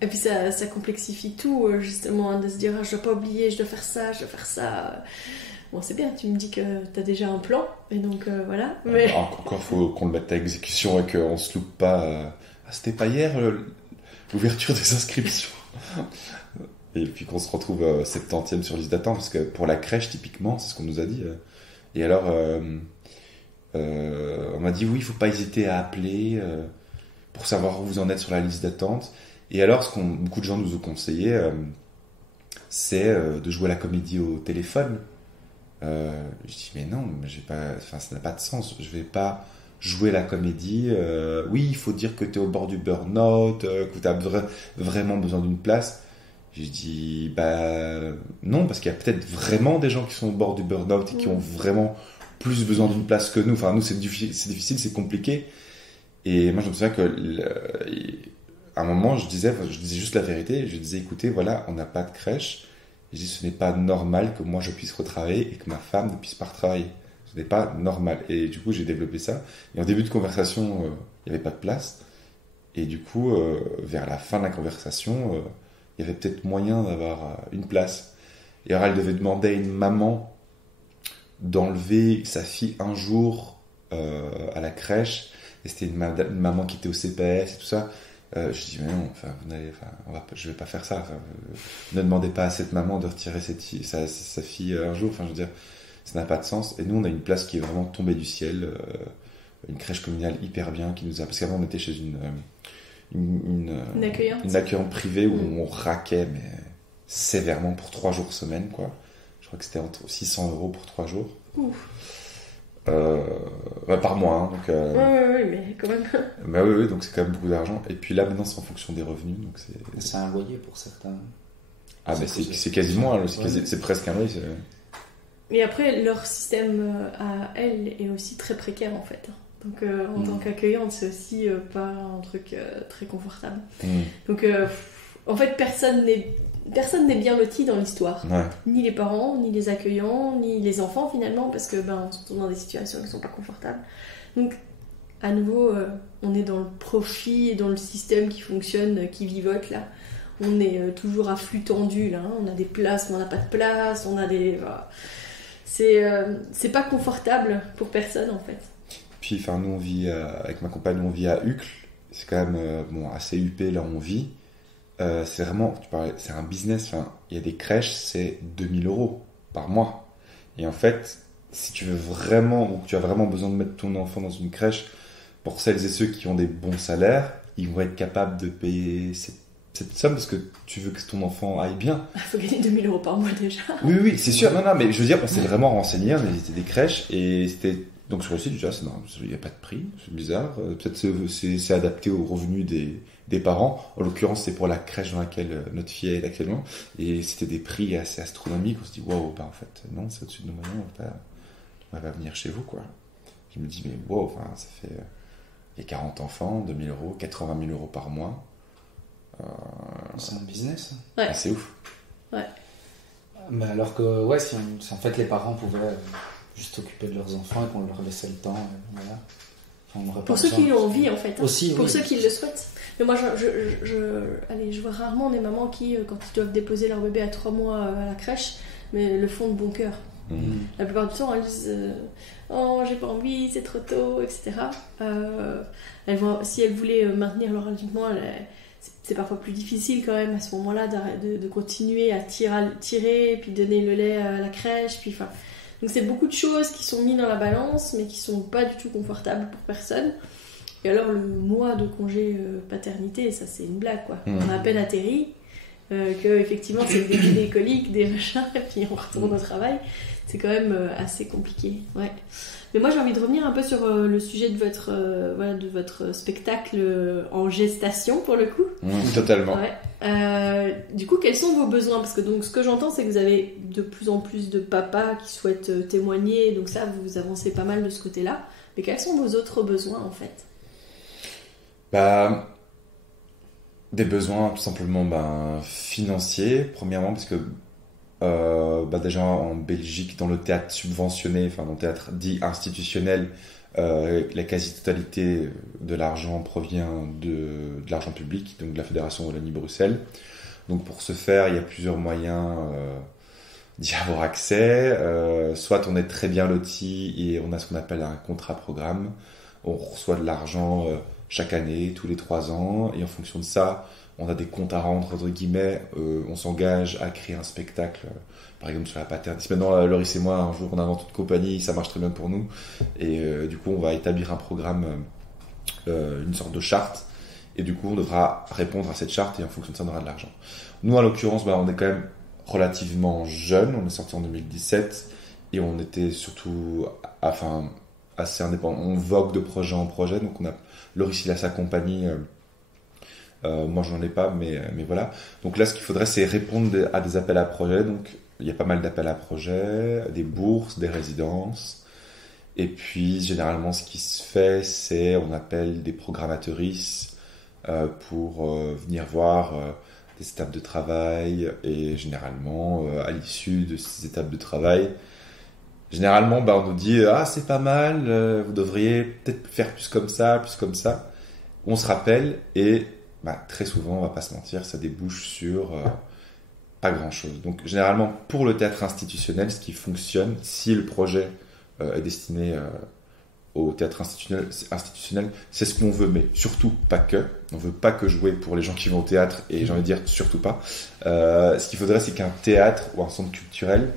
Et puis ça complexifie tout, justement, hein, de se dire je dois pas oublier, je dois faire ça. Bon, c'est bien, tu me dis que t'as déjà un plan, et donc voilà. Mais... Encore faut qu'on le mette à exécution et qu'on se loupe pas. C'était pas hier l'ouverture des inscriptions. Et puis qu'on se retrouve 70e sur liste d'attente, parce que pour la crèche, typiquement, c'est ce qu'on nous a dit. Et alors, on m'a dit oui, il faut pas hésiter à appeler pour savoir où vous en êtes sur la liste d'attente. Et alors, ce que beaucoup de gens nous ont conseillé, c'est de jouer à la comédie au téléphone. Je dis mais non, ça n'a pas de sens. Je vais pas jouer la comédie. Oui, il faut dire que tu es au bord du burn-out, que tu as vraiment besoin d'une place. J'ai dit non, parce qu'il y a peut-être vraiment des gens qui sont au bord du burn-out et qui ont vraiment plus besoin d'une place que nous. Enfin, nous c'est difficile, c'est compliqué. Et moi je me souviens à un moment je disais juste la vérité. Je disais écoutez, voilà, on n'a pas de crèche. Je dis ce n'est pas normal que moi je puisse retravailler et que ma femme ne puisse pas retravailler. Ce n'est pas normal. Et du coup j'ai développé ça. Et en début de conversation, il n'y avait pas de place. Et du coup, vers la fin de la conversation, il y avait peut-être moyen d'avoir une place. Et alors elle devait demander à une maman d'enlever sa fille un jour à la crèche. Et c'était une maman qui était au CPS et tout ça. Je dis mais non, je vais pas faire ça. Ne demandez pas à cette maman de retirer sa fille un jour. Enfin, je veux dire, ça n'a pas de sens. Et nous, on a une place qui est vraiment tombée du ciel, une crèche communale hyper bien qui nous a. Parce qu'avant, on était chez une accueillante privée où on raquait mais sévèrement pour 3 jours semaine, quoi. Je crois que c'était entre 600 € pour 3 jours. Ouf. Par mois, hein, donc. Oui, mais quand même. Bah oui, donc c'est quand même beaucoup d'argent. Et puis là, maintenant, c'est en fonction des revenus, donc c'est un loyer pour certains. Ah, mais c'est quasiment, c'est presque un loyer. Et après, leur système à elle est aussi très précaire en fait. Donc en tant qu'accueillante, c'est aussi pas un truc très confortable. Donc en fait, personne n'est bien loti dans l'histoire. Ouais. Ni les parents, ni les accueillants, ni les enfants finalement, parce que on se retrouve dans des situations qui sont pas confortables. Donc à nouveau, on est dans le profit et dans le système qui fonctionne, qui vivote là. On est toujours à flux tendu là. On a des places, mais on n'a pas de place. On a des. Voilà. C'est pas confortable pour personne en fait. Puis, enfin, nous on vit avec ma compagne, on vit à Uccle. C'est quand même assez huppé là où on vit. C'est vraiment, c'est un business. Enfin, il y a des crèches, c'est 2 000 € par mois. Et en fait, si tu veux vraiment, ou que tu as vraiment besoin de mettre ton enfant dans une crèche, pour celles et ceux qui ont des bons salaires, ils vont être capables de payer cette somme parce que tu veux que ton enfant aille bien. Il faut gagner 2 000 € par mois déjà. Oui, c'est sûr. Non, mais je veux dire, on s'est vraiment renseigné, on a visité des crèches et c'était. Donc sur le site, déjà, il n'y a pas de prix, c'est bizarre. Peut-être c'est adapté aux revenus des parents. En l'occurrence, c'est pour la crèche dans laquelle notre fille est actuellement. Et c'était des prix assez astronomiques. On se dit, waouh, en fait, non, c'est au-dessus de nos moyens, on va venir chez vous, quoi. Je me dis, mais waouh, ça fait. Il y a 40 enfants, 2 000 €, 80 000 € par mois. C'est un business. Ouais. C'est ouf. Ouais. Mais alors que, ouais, si en fait les parents pouvaient juste s'occuper de leurs enfants et qu'on leur laissait le temps, voilà. Enfin, pour ceux qui l'ont envie en fait. Hein. Aussi, pour oui. ceux qui le souhaitent. Mais moi, je vois rarement des mamans qui, quand ils doivent déposer leur bébé à 3 mois à la crèche, mais le font de bon cœur. La plupart du temps, elles disent oh, j'ai pas envie, c'est trop tôt, etc. Si elles voulaient maintenir leur allaitement, c'est parfois plus difficile quand même à ce moment-là de continuer à tirer, puis donner le lait à la crèche. Puis, donc c'est beaucoup de choses qui sont mises dans la balance, mais qui sont pas du tout confortables pour personne. Et alors le mois de congé paternité, ça c'est une blague quoi. On a à peine atterri. Que effectivement c'est le début des coliques, des machins, et puis on retourne au travail. C'est quand même assez compliqué. Ouais. Mais moi j'ai envie de revenir un peu sur le sujet de votre spectacle en gestation pour le coup. Totalement. Ouais. Du coup, quels sont vos besoins ? Parce que donc ce que j'entends, c'est que vous avez de plus en plus de papas qui souhaitent témoigner. Donc ça, vous avancez pas mal de ce côté-là. Mais quels sont vos autres besoins en fait ? Des besoins tout simplement financiers, premièrement, parce que déjà en Belgique, dans le théâtre subventionné, enfin dans le théâtre dit institutionnel, la quasi-totalité de l'argent provient de l'argent public, donc de la Fédération Wallonie-Bruxelles. Donc pour ce faire, il y a plusieurs moyens d'y avoir accès. Soit on est très bien loti et on a ce qu'on appelle un contrat programme. On reçoit de l'argent chaque année, tous les 3 ans, et en fonction de ça, on a des comptes à rendre, entre guillemets, on s'engage à créer un spectacle, par exemple sur la paternité. Si maintenant, Loris et moi, un jour, on invente une compagnie, ça marche très bien pour nous, et du coup, on va établir un programme, une sorte de charte, et du coup, on devra répondre à cette charte, et en fonction de ça, on aura de l'argent. Nous, en l'occurrence, on est quand même relativement jeunes, on est sorti en 2017, et on était surtout, assez indépendant. On vogue de projet en projet, donc on a Loris, il a sa compagnie, moi j'en ai pas, mais voilà. Donc là, ce qu'il faudrait, c'est répondre à des appels à projets. Donc il y a pas mal d'appels à projets, des bourses, des résidences. Et puis généralement, ce qui se fait, c'est on appelle des programmatrices pour venir voir des étapes de travail. Et généralement, à l'issue de ces étapes de travail, généralement, on nous dit « Ah, c'est pas mal, vous devriez peut-être faire plus comme ça. » On se rappelle et très souvent, on va pas se mentir, ça débouche sur pas grand-chose. Donc, généralement, pour le théâtre institutionnel, ce qui fonctionne, si le projet est destiné au théâtre institutionnel, c'est ce qu'on veut, mais surtout pas que. On veut pas que jouer pour les gens qui vont au théâtre, et j'ai envie de dire surtout pas. Ce qu'il faudrait, c'est qu'un théâtre ou un centre culturel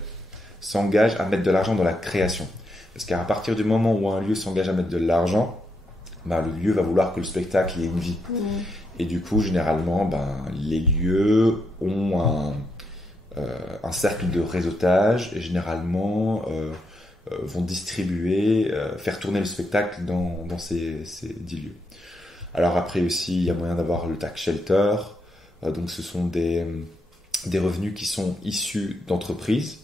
s'engage à mettre de l'argent dans la création. Parce qu'à partir du moment où un lieu s'engage à mettre de l'argent, le lieu va vouloir que le spectacle ait une vie. Et du coup, généralement, les lieux ont un cercle de réseautage et généralement vont distribuer, faire tourner le spectacle dans ces 10 lieux. Alors après aussi, il y a moyen d'avoir le tax shelter. Donc ce sont des revenus qui sont issus d'entreprises,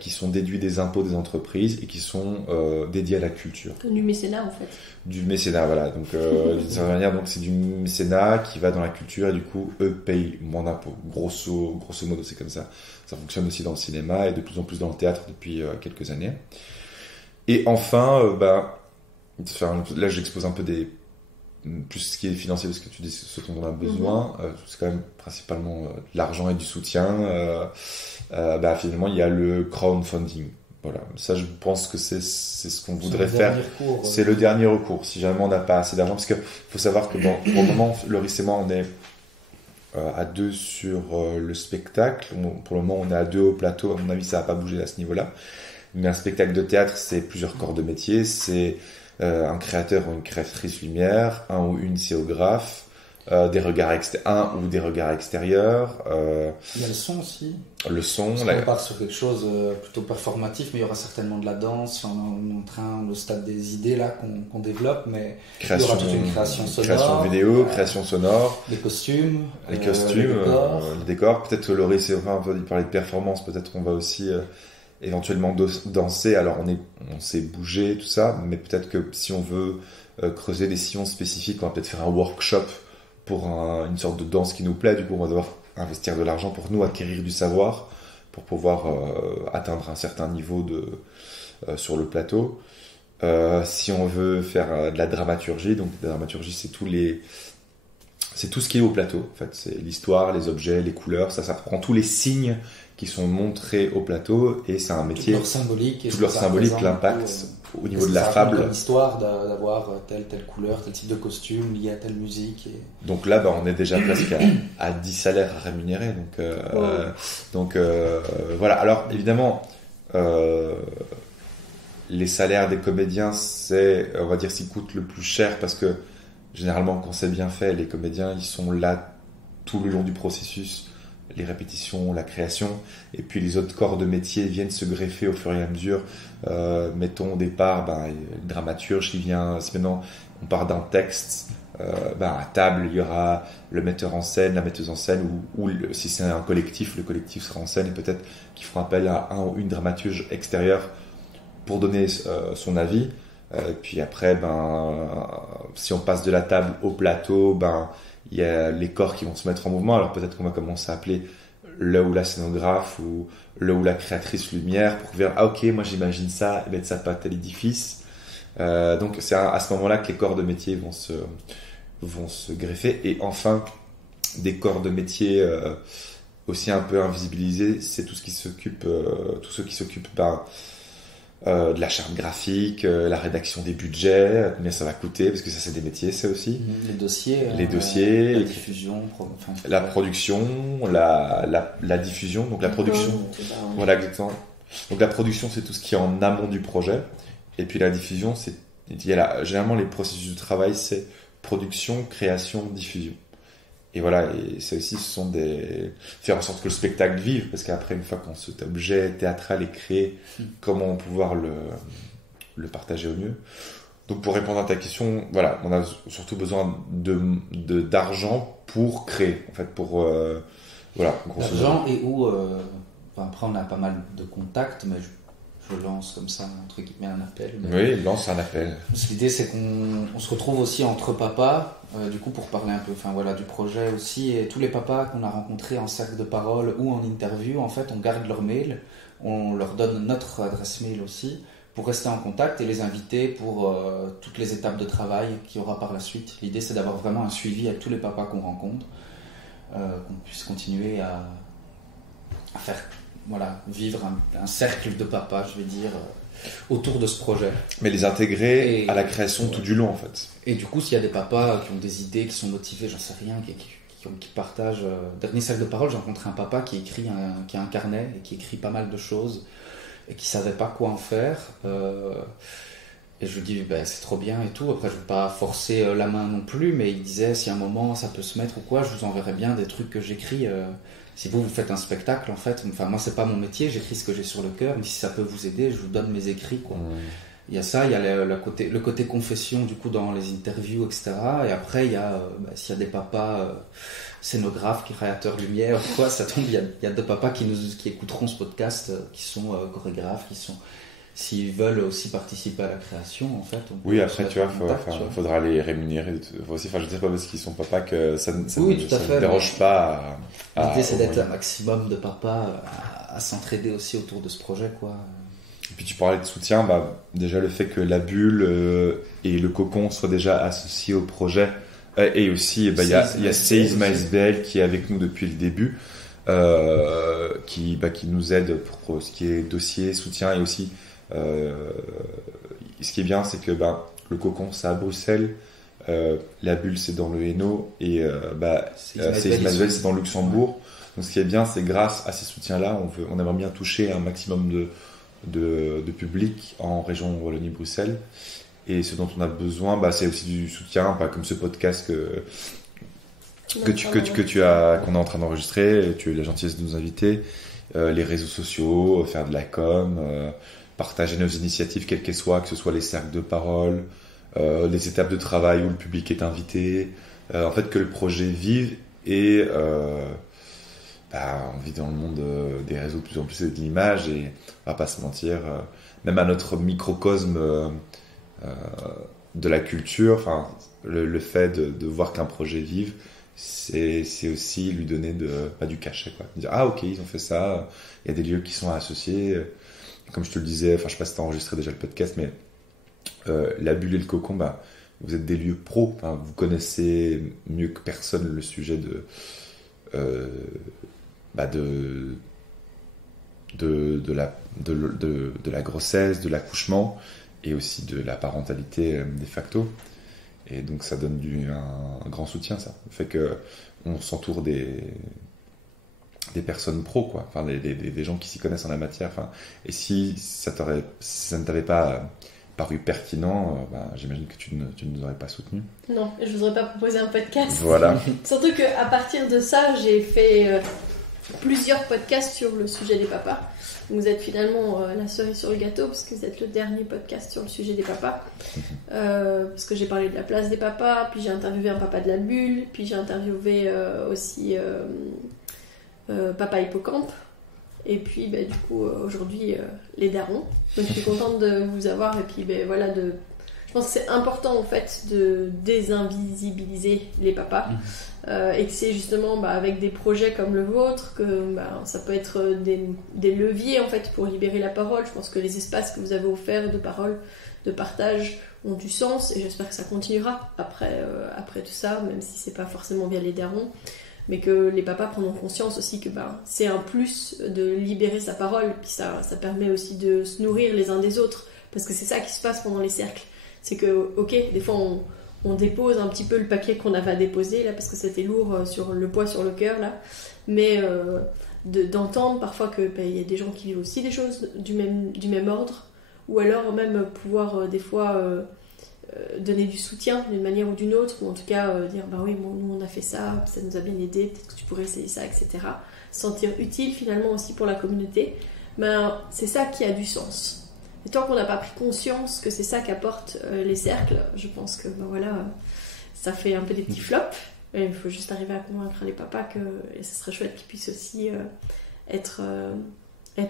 qui sont déduits des impôts des entreprises et qui sont dédiés à la culture. Du mécénat en fait. Du mécénat, voilà. Donc, d'une certaine manière, c'est du mécénat qui va dans la culture et du coup, eux payent moins d'impôts. Grosso modo, c'est comme ça. Ça fonctionne aussi dans le cinéma et de plus en plus dans le théâtre depuis quelques années. Et enfin, là, j'expose un peu plus ce qui est financier, parce que tu dis ce dont on a besoin. C'est quand même principalement de l'argent et du soutien. Finalement, il y a le crowdfunding. Voilà, ça je pense que c'est ce qu'on voudrait faire. C'est le dernier recours. Si jamais on n'a pas assez d'argent, parce que faut savoir que pour le moment, Loris et moi, on est à 2 sur le spectacle. Pour le moment, on est à 2 au plateau. À mon avis, ça va pas bouger à ce niveau-là. Mais un spectacle de théâtre, c'est plusieurs corps de métier. C'est un créateur ou une créatrice lumière, un ou une scénographe, des regards extérieurs. Il y a le son aussi. Le son. On part sur quelque chose plutôt performatif, mais il y aura certainement de la danse. On est en train, le stade des idées là qu'on développe, mais il y aura toute une création sonore. Création vidéo, création sonore. Les costumes. Les décors. Peut-être que Laurie, c'est enfin, on va parler de performance, peut-être qu'on va aussi éventuellement danser. Alors on sait bouger, tout ça, mais peut-être que si on veut creuser des sillons spécifiques, on va peut-être faire un workshop pour une sorte de danse qui nous plaît. Du coup, on va devoir investir de l'argent pour nous acquérir du savoir pour pouvoir atteindre un certain niveau sur le plateau. Si on veut faire de la dramaturgie, donc la dramaturgie, c'est tout ce qui est au plateau. En fait, c'est l'histoire, les objets, les couleurs. Ça reprend tous les signes qui sont montrés au plateau, et c'est un métier. Tout leur symbolique, l'impact au niveau de la fable. L'histoire d'avoir telle couleur, tel type de costume lié à telle musique. Donc là, on est déjà presque à 10 salaires à rémunérer. Donc voilà. Alors évidemment, les salaires des comédiens, c'est, on va dire, ce qui coûte le plus cher, parce que généralement, quand c'est bien fait, les comédiens, ils sont là tout le long du processus. Les répétitions, la création, et puis les autres corps de métier viennent se greffer au fur et à mesure. Mettons au départ, le dramaturge qui vient, si maintenant on part d'un texte, à table il y aura le metteur en scène, la metteuse en scène, ou si c'est un collectif, le collectif sera en scène, et peut-être qu'ils feront appel à un ou une dramaturge extérieure pour donner son avis. Puis après, si on passe de la table au plateau, il y a les corps qui vont se mettre en mouvement. Alors peut-être qu'on va commencer à appeler le ou la scénographe ou le ou la créatrice lumière pour dire ok, moi j'imagine ça, et mettre ça pas tel édifice. Donc c'est à ce moment-là que les corps de métier vont se greffer. Et enfin, des corps de métier aussi un peu invisibilisés, c'est tous ceux qui s'occupent de la charte graphique, la rédaction des budgets, combien ça va coûter, parce que ça c'est des métiers, ça aussi. Les dossiers, la diffusion, la production, la diffusion, donc la production. Voilà, exactement. Donc la production, c'est tout ce qui est en amont du projet, et puis la diffusion, généralement les processus de travail, c'est production, création, diffusion. Et voilà, et ça aussi, ce sont faire en sorte que le spectacle vive, parce qu'après, une fois qu'on cet objet théâtral est créé, comment pouvoir le partager au mieux. Donc, pour répondre à ta question, voilà, on a surtout besoin d'argent pour créer, en fait, pour, voilà. D'argent et après, on a pas mal de contacts, mais je lance comme ça, entre guillemets, un appel. Oui, lance un appel. L'idée, c'est qu'on se retrouve aussi entre papas, du coup, pour parler un peu du projet aussi. Et tous les papas qu'on a rencontrés en cercle de parole ou en interview, en fait, on garde leur mail, on leur donne notre adresse mail aussi, pour rester en contact et les inviter pour toutes les étapes de travail qu'il y aura par la suite. L'idée, c'est d'avoir vraiment un suivi avec tous les papas qu'on rencontre, qu'on puisse continuer à faire... vivre un cercle de papas, je vais dire, autour de ce projet. Mais les intégrer à la création tout du long, en fait. Et du coup, s'il y a des papas qui ont des idées, qui sont motivés, j'en sais rien, qui partagent... Dernier cercle de parole, j'ai rencontré un papa qui a un carnet et qui écrit pas mal de choses et qui savait pas quoi en faire. Et je lui dis, c'est trop bien et tout. Après, je ne veux pas forcer la main non plus, mais il disait, si à un moment ça peut se mettre ou quoi, je vous enverrai bien des trucs que j'écris. Si vous faites un spectacle, en fait, moi, c'est pas mon métier, j'écris ce que j'ai sur le cœur, mais si ça peut vous aider, je vous donne mes écrits, quoi. Il y a ça, il y a le côté confession, du coup, dans les interviews, etc. Et après, il y a, s'il y a des papas scénographes, créateurs lumière, quoi, ça tombe, il y a deux papas qui écouteront ce podcast, qui sont chorégraphes, qui sont... S'ils veulent aussi participer à la création, en fait. Oui, après, tu vois, faudra les rémunérer aussi. Enfin, je ne sais pas parce qu'ils sont papas que ça ne déroge pas l'idée, c'est d'être un maximum de papas à s'entraider aussi autour de ce projet, quoi. puis tu parlais de soutien, déjà le fait que la bulle et le cocon soient déjà associés au projet. Et aussi, il y a Seisma SBL qui est avec nous depuis le début, qui nous aide pour ce qui est dossier, soutien, et aussi ce qui est bien, c'est que le cocon c'est à Bruxelles, la bulle c'est dans le Hainaut, et Seisma SBL c'est dans le Luxembourg. Donc ce qui est bien, c'est grâce à ces soutiens-là, on aimerait bien toucher un maximum de public en région Wallonie-Bruxelles. Et ce dont on a besoin, c'est aussi du soutien, comme ce podcast qu'on est en train d'enregistrer. Tu as eu la gentillesse de nous inviter, les réseaux sociaux, faire de la com, partager nos initiatives, quelles qu'elles soient, que ce soit les cercles de parole, les étapes de travail où le public est invité. En fait, que le projet vive et on vit dans le monde des réseaux de plus en plus et de l'image, et on va pas se mentir, même à notre microcosme de la culture, le fait de voir qu'un projet vive, c'est aussi lui donner du cachet, quoi. Dire ok, ils ont fait ça, il y a des lieux qui sont associés, comme je te le disais, je sais pas si t'as enregistré déjà le podcast, mais la bulle et le cocon, vous êtes des lieux pros, vous connaissez mieux que personne le sujet de la grossesse, de l'accouchement, et aussi de la parentalité de facto. Et donc ça donne un grand soutien, ça. Le fait qu'on s'entoure des personnes pros, quoi. Des gens qui s'y connaissent en la matière. Et si ça ne t'avait pas paru pertinent, j'imagine que tu ne nous aurais pas soutenu. Non, je ne vous aurais pas proposé un podcast. Voilà. Surtout qu'à partir de ça, j'ai fait plusieurs podcasts sur le sujet des papas. Vous êtes finalement la cerise sur le gâteau, parce que vous êtes le dernier podcast sur le sujet des papas. Parce que j'ai parlé de la place des papas, puis j'ai interviewé un papa de la bulle, puis j'ai interviewé aussi papa hippocampe, et puis du coup aujourd'hui les darons. Donc je suis contente de vous avoir, et puis je pense que c'est important en fait de désinvisibiliser les papas, et que c'est justement avec des projets comme le vôtre que ça peut être des leviers en fait pour libérer la parole. Je pense que les espaces que vous avez offerts de parole, de partage ont du sens, et j'espère que ça continuera après tout ça, même si c'est pas forcément via les darons, mais que les papas prendront conscience aussi que c'est un plus de libérer sa parole, puis ça permet aussi de se nourrir les uns des autres, parce que c'est ça qui se passe pendant les cercles. C'est que, ok, des fois on dépose un petit peu le papier qu'on avait à déposer, là, parce que c'était lourd sur le poids sur le cœur, là, mais d'entendre parfois qu'il y a des gens qui vivent aussi des choses du même ordre, ou alors même pouvoir des fois donner du soutien d'une manière ou d'une autre, ou en tout cas dire oui, nous on a fait ça nous a bien aidé, peut-être que tu pourrais essayer ça, etc. Sentir utile finalement aussi pour la communauté, c'est ça qui a du sens. Et tant qu'on n'a pas pris conscience que c'est ça qu'apportent les cercles, je pense que ça fait un peu des petits flops. Et il faut juste arriver à convaincre les papas et ce serait chouette qu'ils puissent aussi être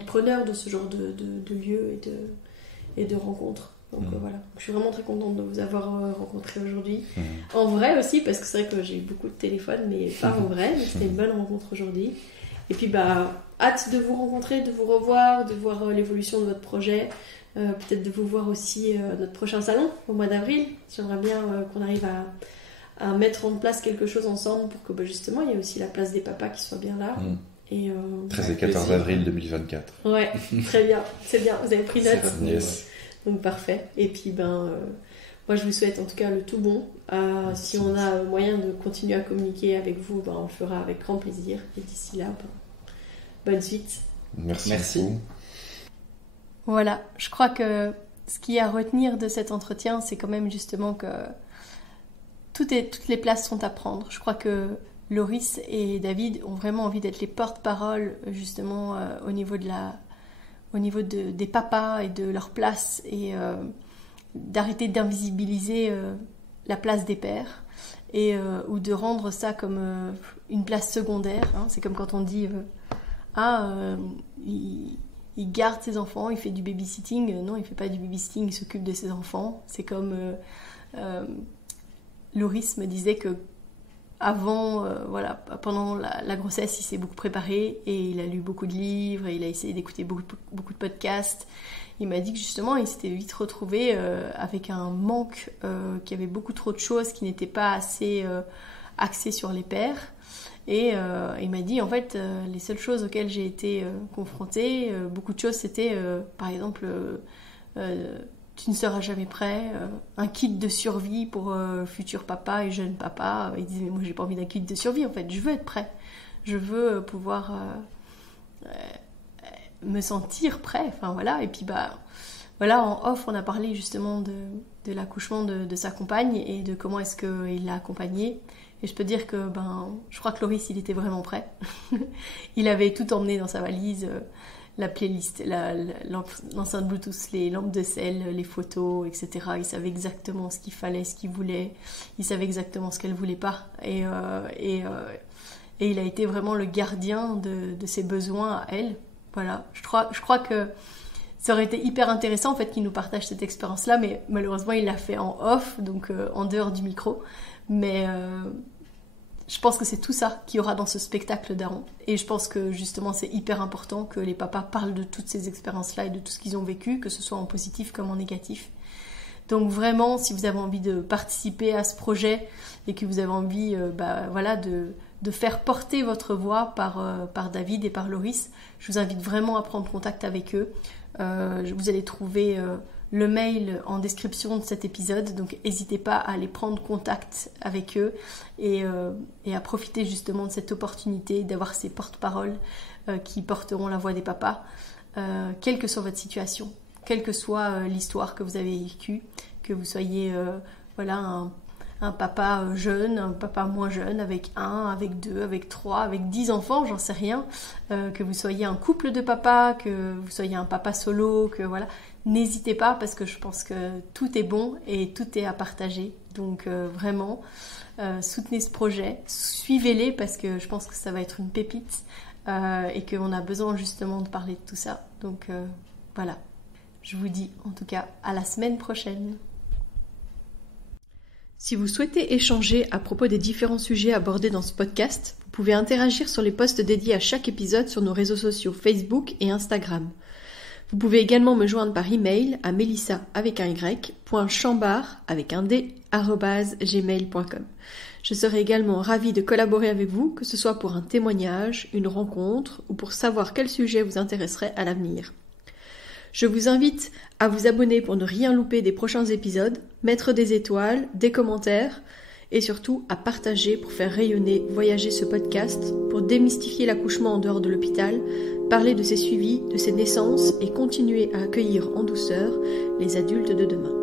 preneurs de ce genre de lieux et de rencontres. Donc voilà, je suis vraiment très contente de vous avoir rencontré aujourd'hui. En vrai aussi, parce que c'est vrai que j'ai eu beaucoup de téléphones, mais pas en vrai, mais c'était une bonne rencontre aujourd'hui. Et puis hâte de vous rencontrer, de vous revoir, de voir l'évolution de votre projet, peut-être de vous voir aussi à notre prochain salon au mois d'avril. J'aimerais bien qu'on arrive à mettre en place quelque chose ensemble pour que justement il y ait aussi la place des papas qui soit bien là. Et, 13 et 14 avril 2024. Ouais, très bien, c'est bien, vous avez pris note. Yes. Donc parfait. Et puis moi je vous souhaite en tout cas le tout bon. Si on a moyen de continuer à communiquer avec vous, on le fera avec grand plaisir. Et d'ici là, bonne suite. Merci beaucoup. Voilà, je crois que ce qu'il y a à retenir de cet entretien, c'est quand même justement que toutes les places sont à prendre. Je crois que Loris et David ont vraiment envie d'être les porte-parole justement au niveau des papas et de leur place, et d'arrêter d'invisibiliser la place des pères, et ou de rendre ça comme une place secondaire. C'est comme quand on dit il garde ses enfants, il fait du babysitting. Non, il fait pas du babysitting, il s'occupe de ses enfants. C'est comme Loris me disait que avant, pendant la grossesse, il s'est beaucoup préparé et il a lu beaucoup de livres et il a essayé d'écouter beaucoup de podcasts. Il m'a dit que justement, il s'était vite retrouvé avec un manque, qu'il y avait beaucoup trop de choses qui n'étaient pas assez axées sur les pères. Et il m'a dit, en fait, les seules choses auxquelles j'ai été confrontée, beaucoup de choses, c'était, par exemple, tu ne seras jamais prêt, un kit de survie pour futur papa et jeune papa. Il disait, mais moi, j'ai pas envie d'un kit de survie, en fait, je veux être prêt. Je veux pouvoir me sentir prêt, enfin voilà. Et puis, en off, on a parlé justement de l'accouchement de sa compagne et de comment est-ce qu'il l'a accompagnée. Et je peux dire que je crois que Loris, il était vraiment prêt. Il avait tout emmené dans sa valise, la playlist, l'enceinte Bluetooth, les lampes de sel, les photos, etc. Il savait exactement ce qu'il fallait, ce qu'il voulait. Il savait exactement ce qu'elle voulait pas. Et il a été vraiment le gardien de ses besoins à elle. Voilà. Je crois que ça aurait été hyper intéressant en fait qu'il nous partage cette expérience-là, mais malheureusement il l'a fait en off, donc en dehors du micro. Mais je pense que c'est tout ça qu'il y aura dans ce spectacle d'Aaron. Et je pense que justement c'est hyper important que les papas parlent de toutes ces expériences-là et de tout ce qu'ils ont vécu, que ce soit en positif comme en négatif. Donc vraiment, si vous avez envie de participer à ce projet et que vous avez envie de faire porter votre voix par David et par Loris, je vous invite vraiment à prendre contact avec eux. Vous allez trouver le mail en description de cet épisode, donc n'hésitez pas à aller prendre contact avec eux et à profiter justement de cette opportunité d'avoir ces porte-paroles qui porteront la voix des papas, quelle que soit votre situation, quelle que soit l'histoire que vous avez vécue, que vous soyez un papa jeune, un papa moins jeune, avec 1, avec 2, avec 3, avec 10 enfants, j'en sais rien, que vous soyez un couple de papas, que vous soyez un papa solo, que voilà, n'hésitez pas parce que je pense que tout est bon et tout est à partager. Donc vraiment, soutenez ce projet, suivez-les parce que je pense que ça va être une pépite et qu'on a besoin justement de parler de tout ça. Donc voilà, je vous dis en tout cas à la semaine prochaine. Si vous souhaitez échanger à propos des différents sujets abordés dans ce podcast, vous pouvez interagir sur les posts dédiés à chaque épisode sur nos réseaux sociaux Facebook et Instagram. Vous pouvez également me joindre par email à melissa.chambard@gmail.com. Je serai également ravie de collaborer avec vous, que ce soit pour un témoignage, une rencontre ou pour savoir quel sujet vous intéresserait à l'avenir. Je vous invite à vous abonner pour ne rien louper des prochains épisodes, mettre des étoiles, des commentaires et surtout à partager pour faire rayonner, voyager ce podcast, pour démystifier l'accouchement en dehors de l'hôpital, parler de ses suivis, de ses naissances et continuer à accueillir en douceur les adultes de demain.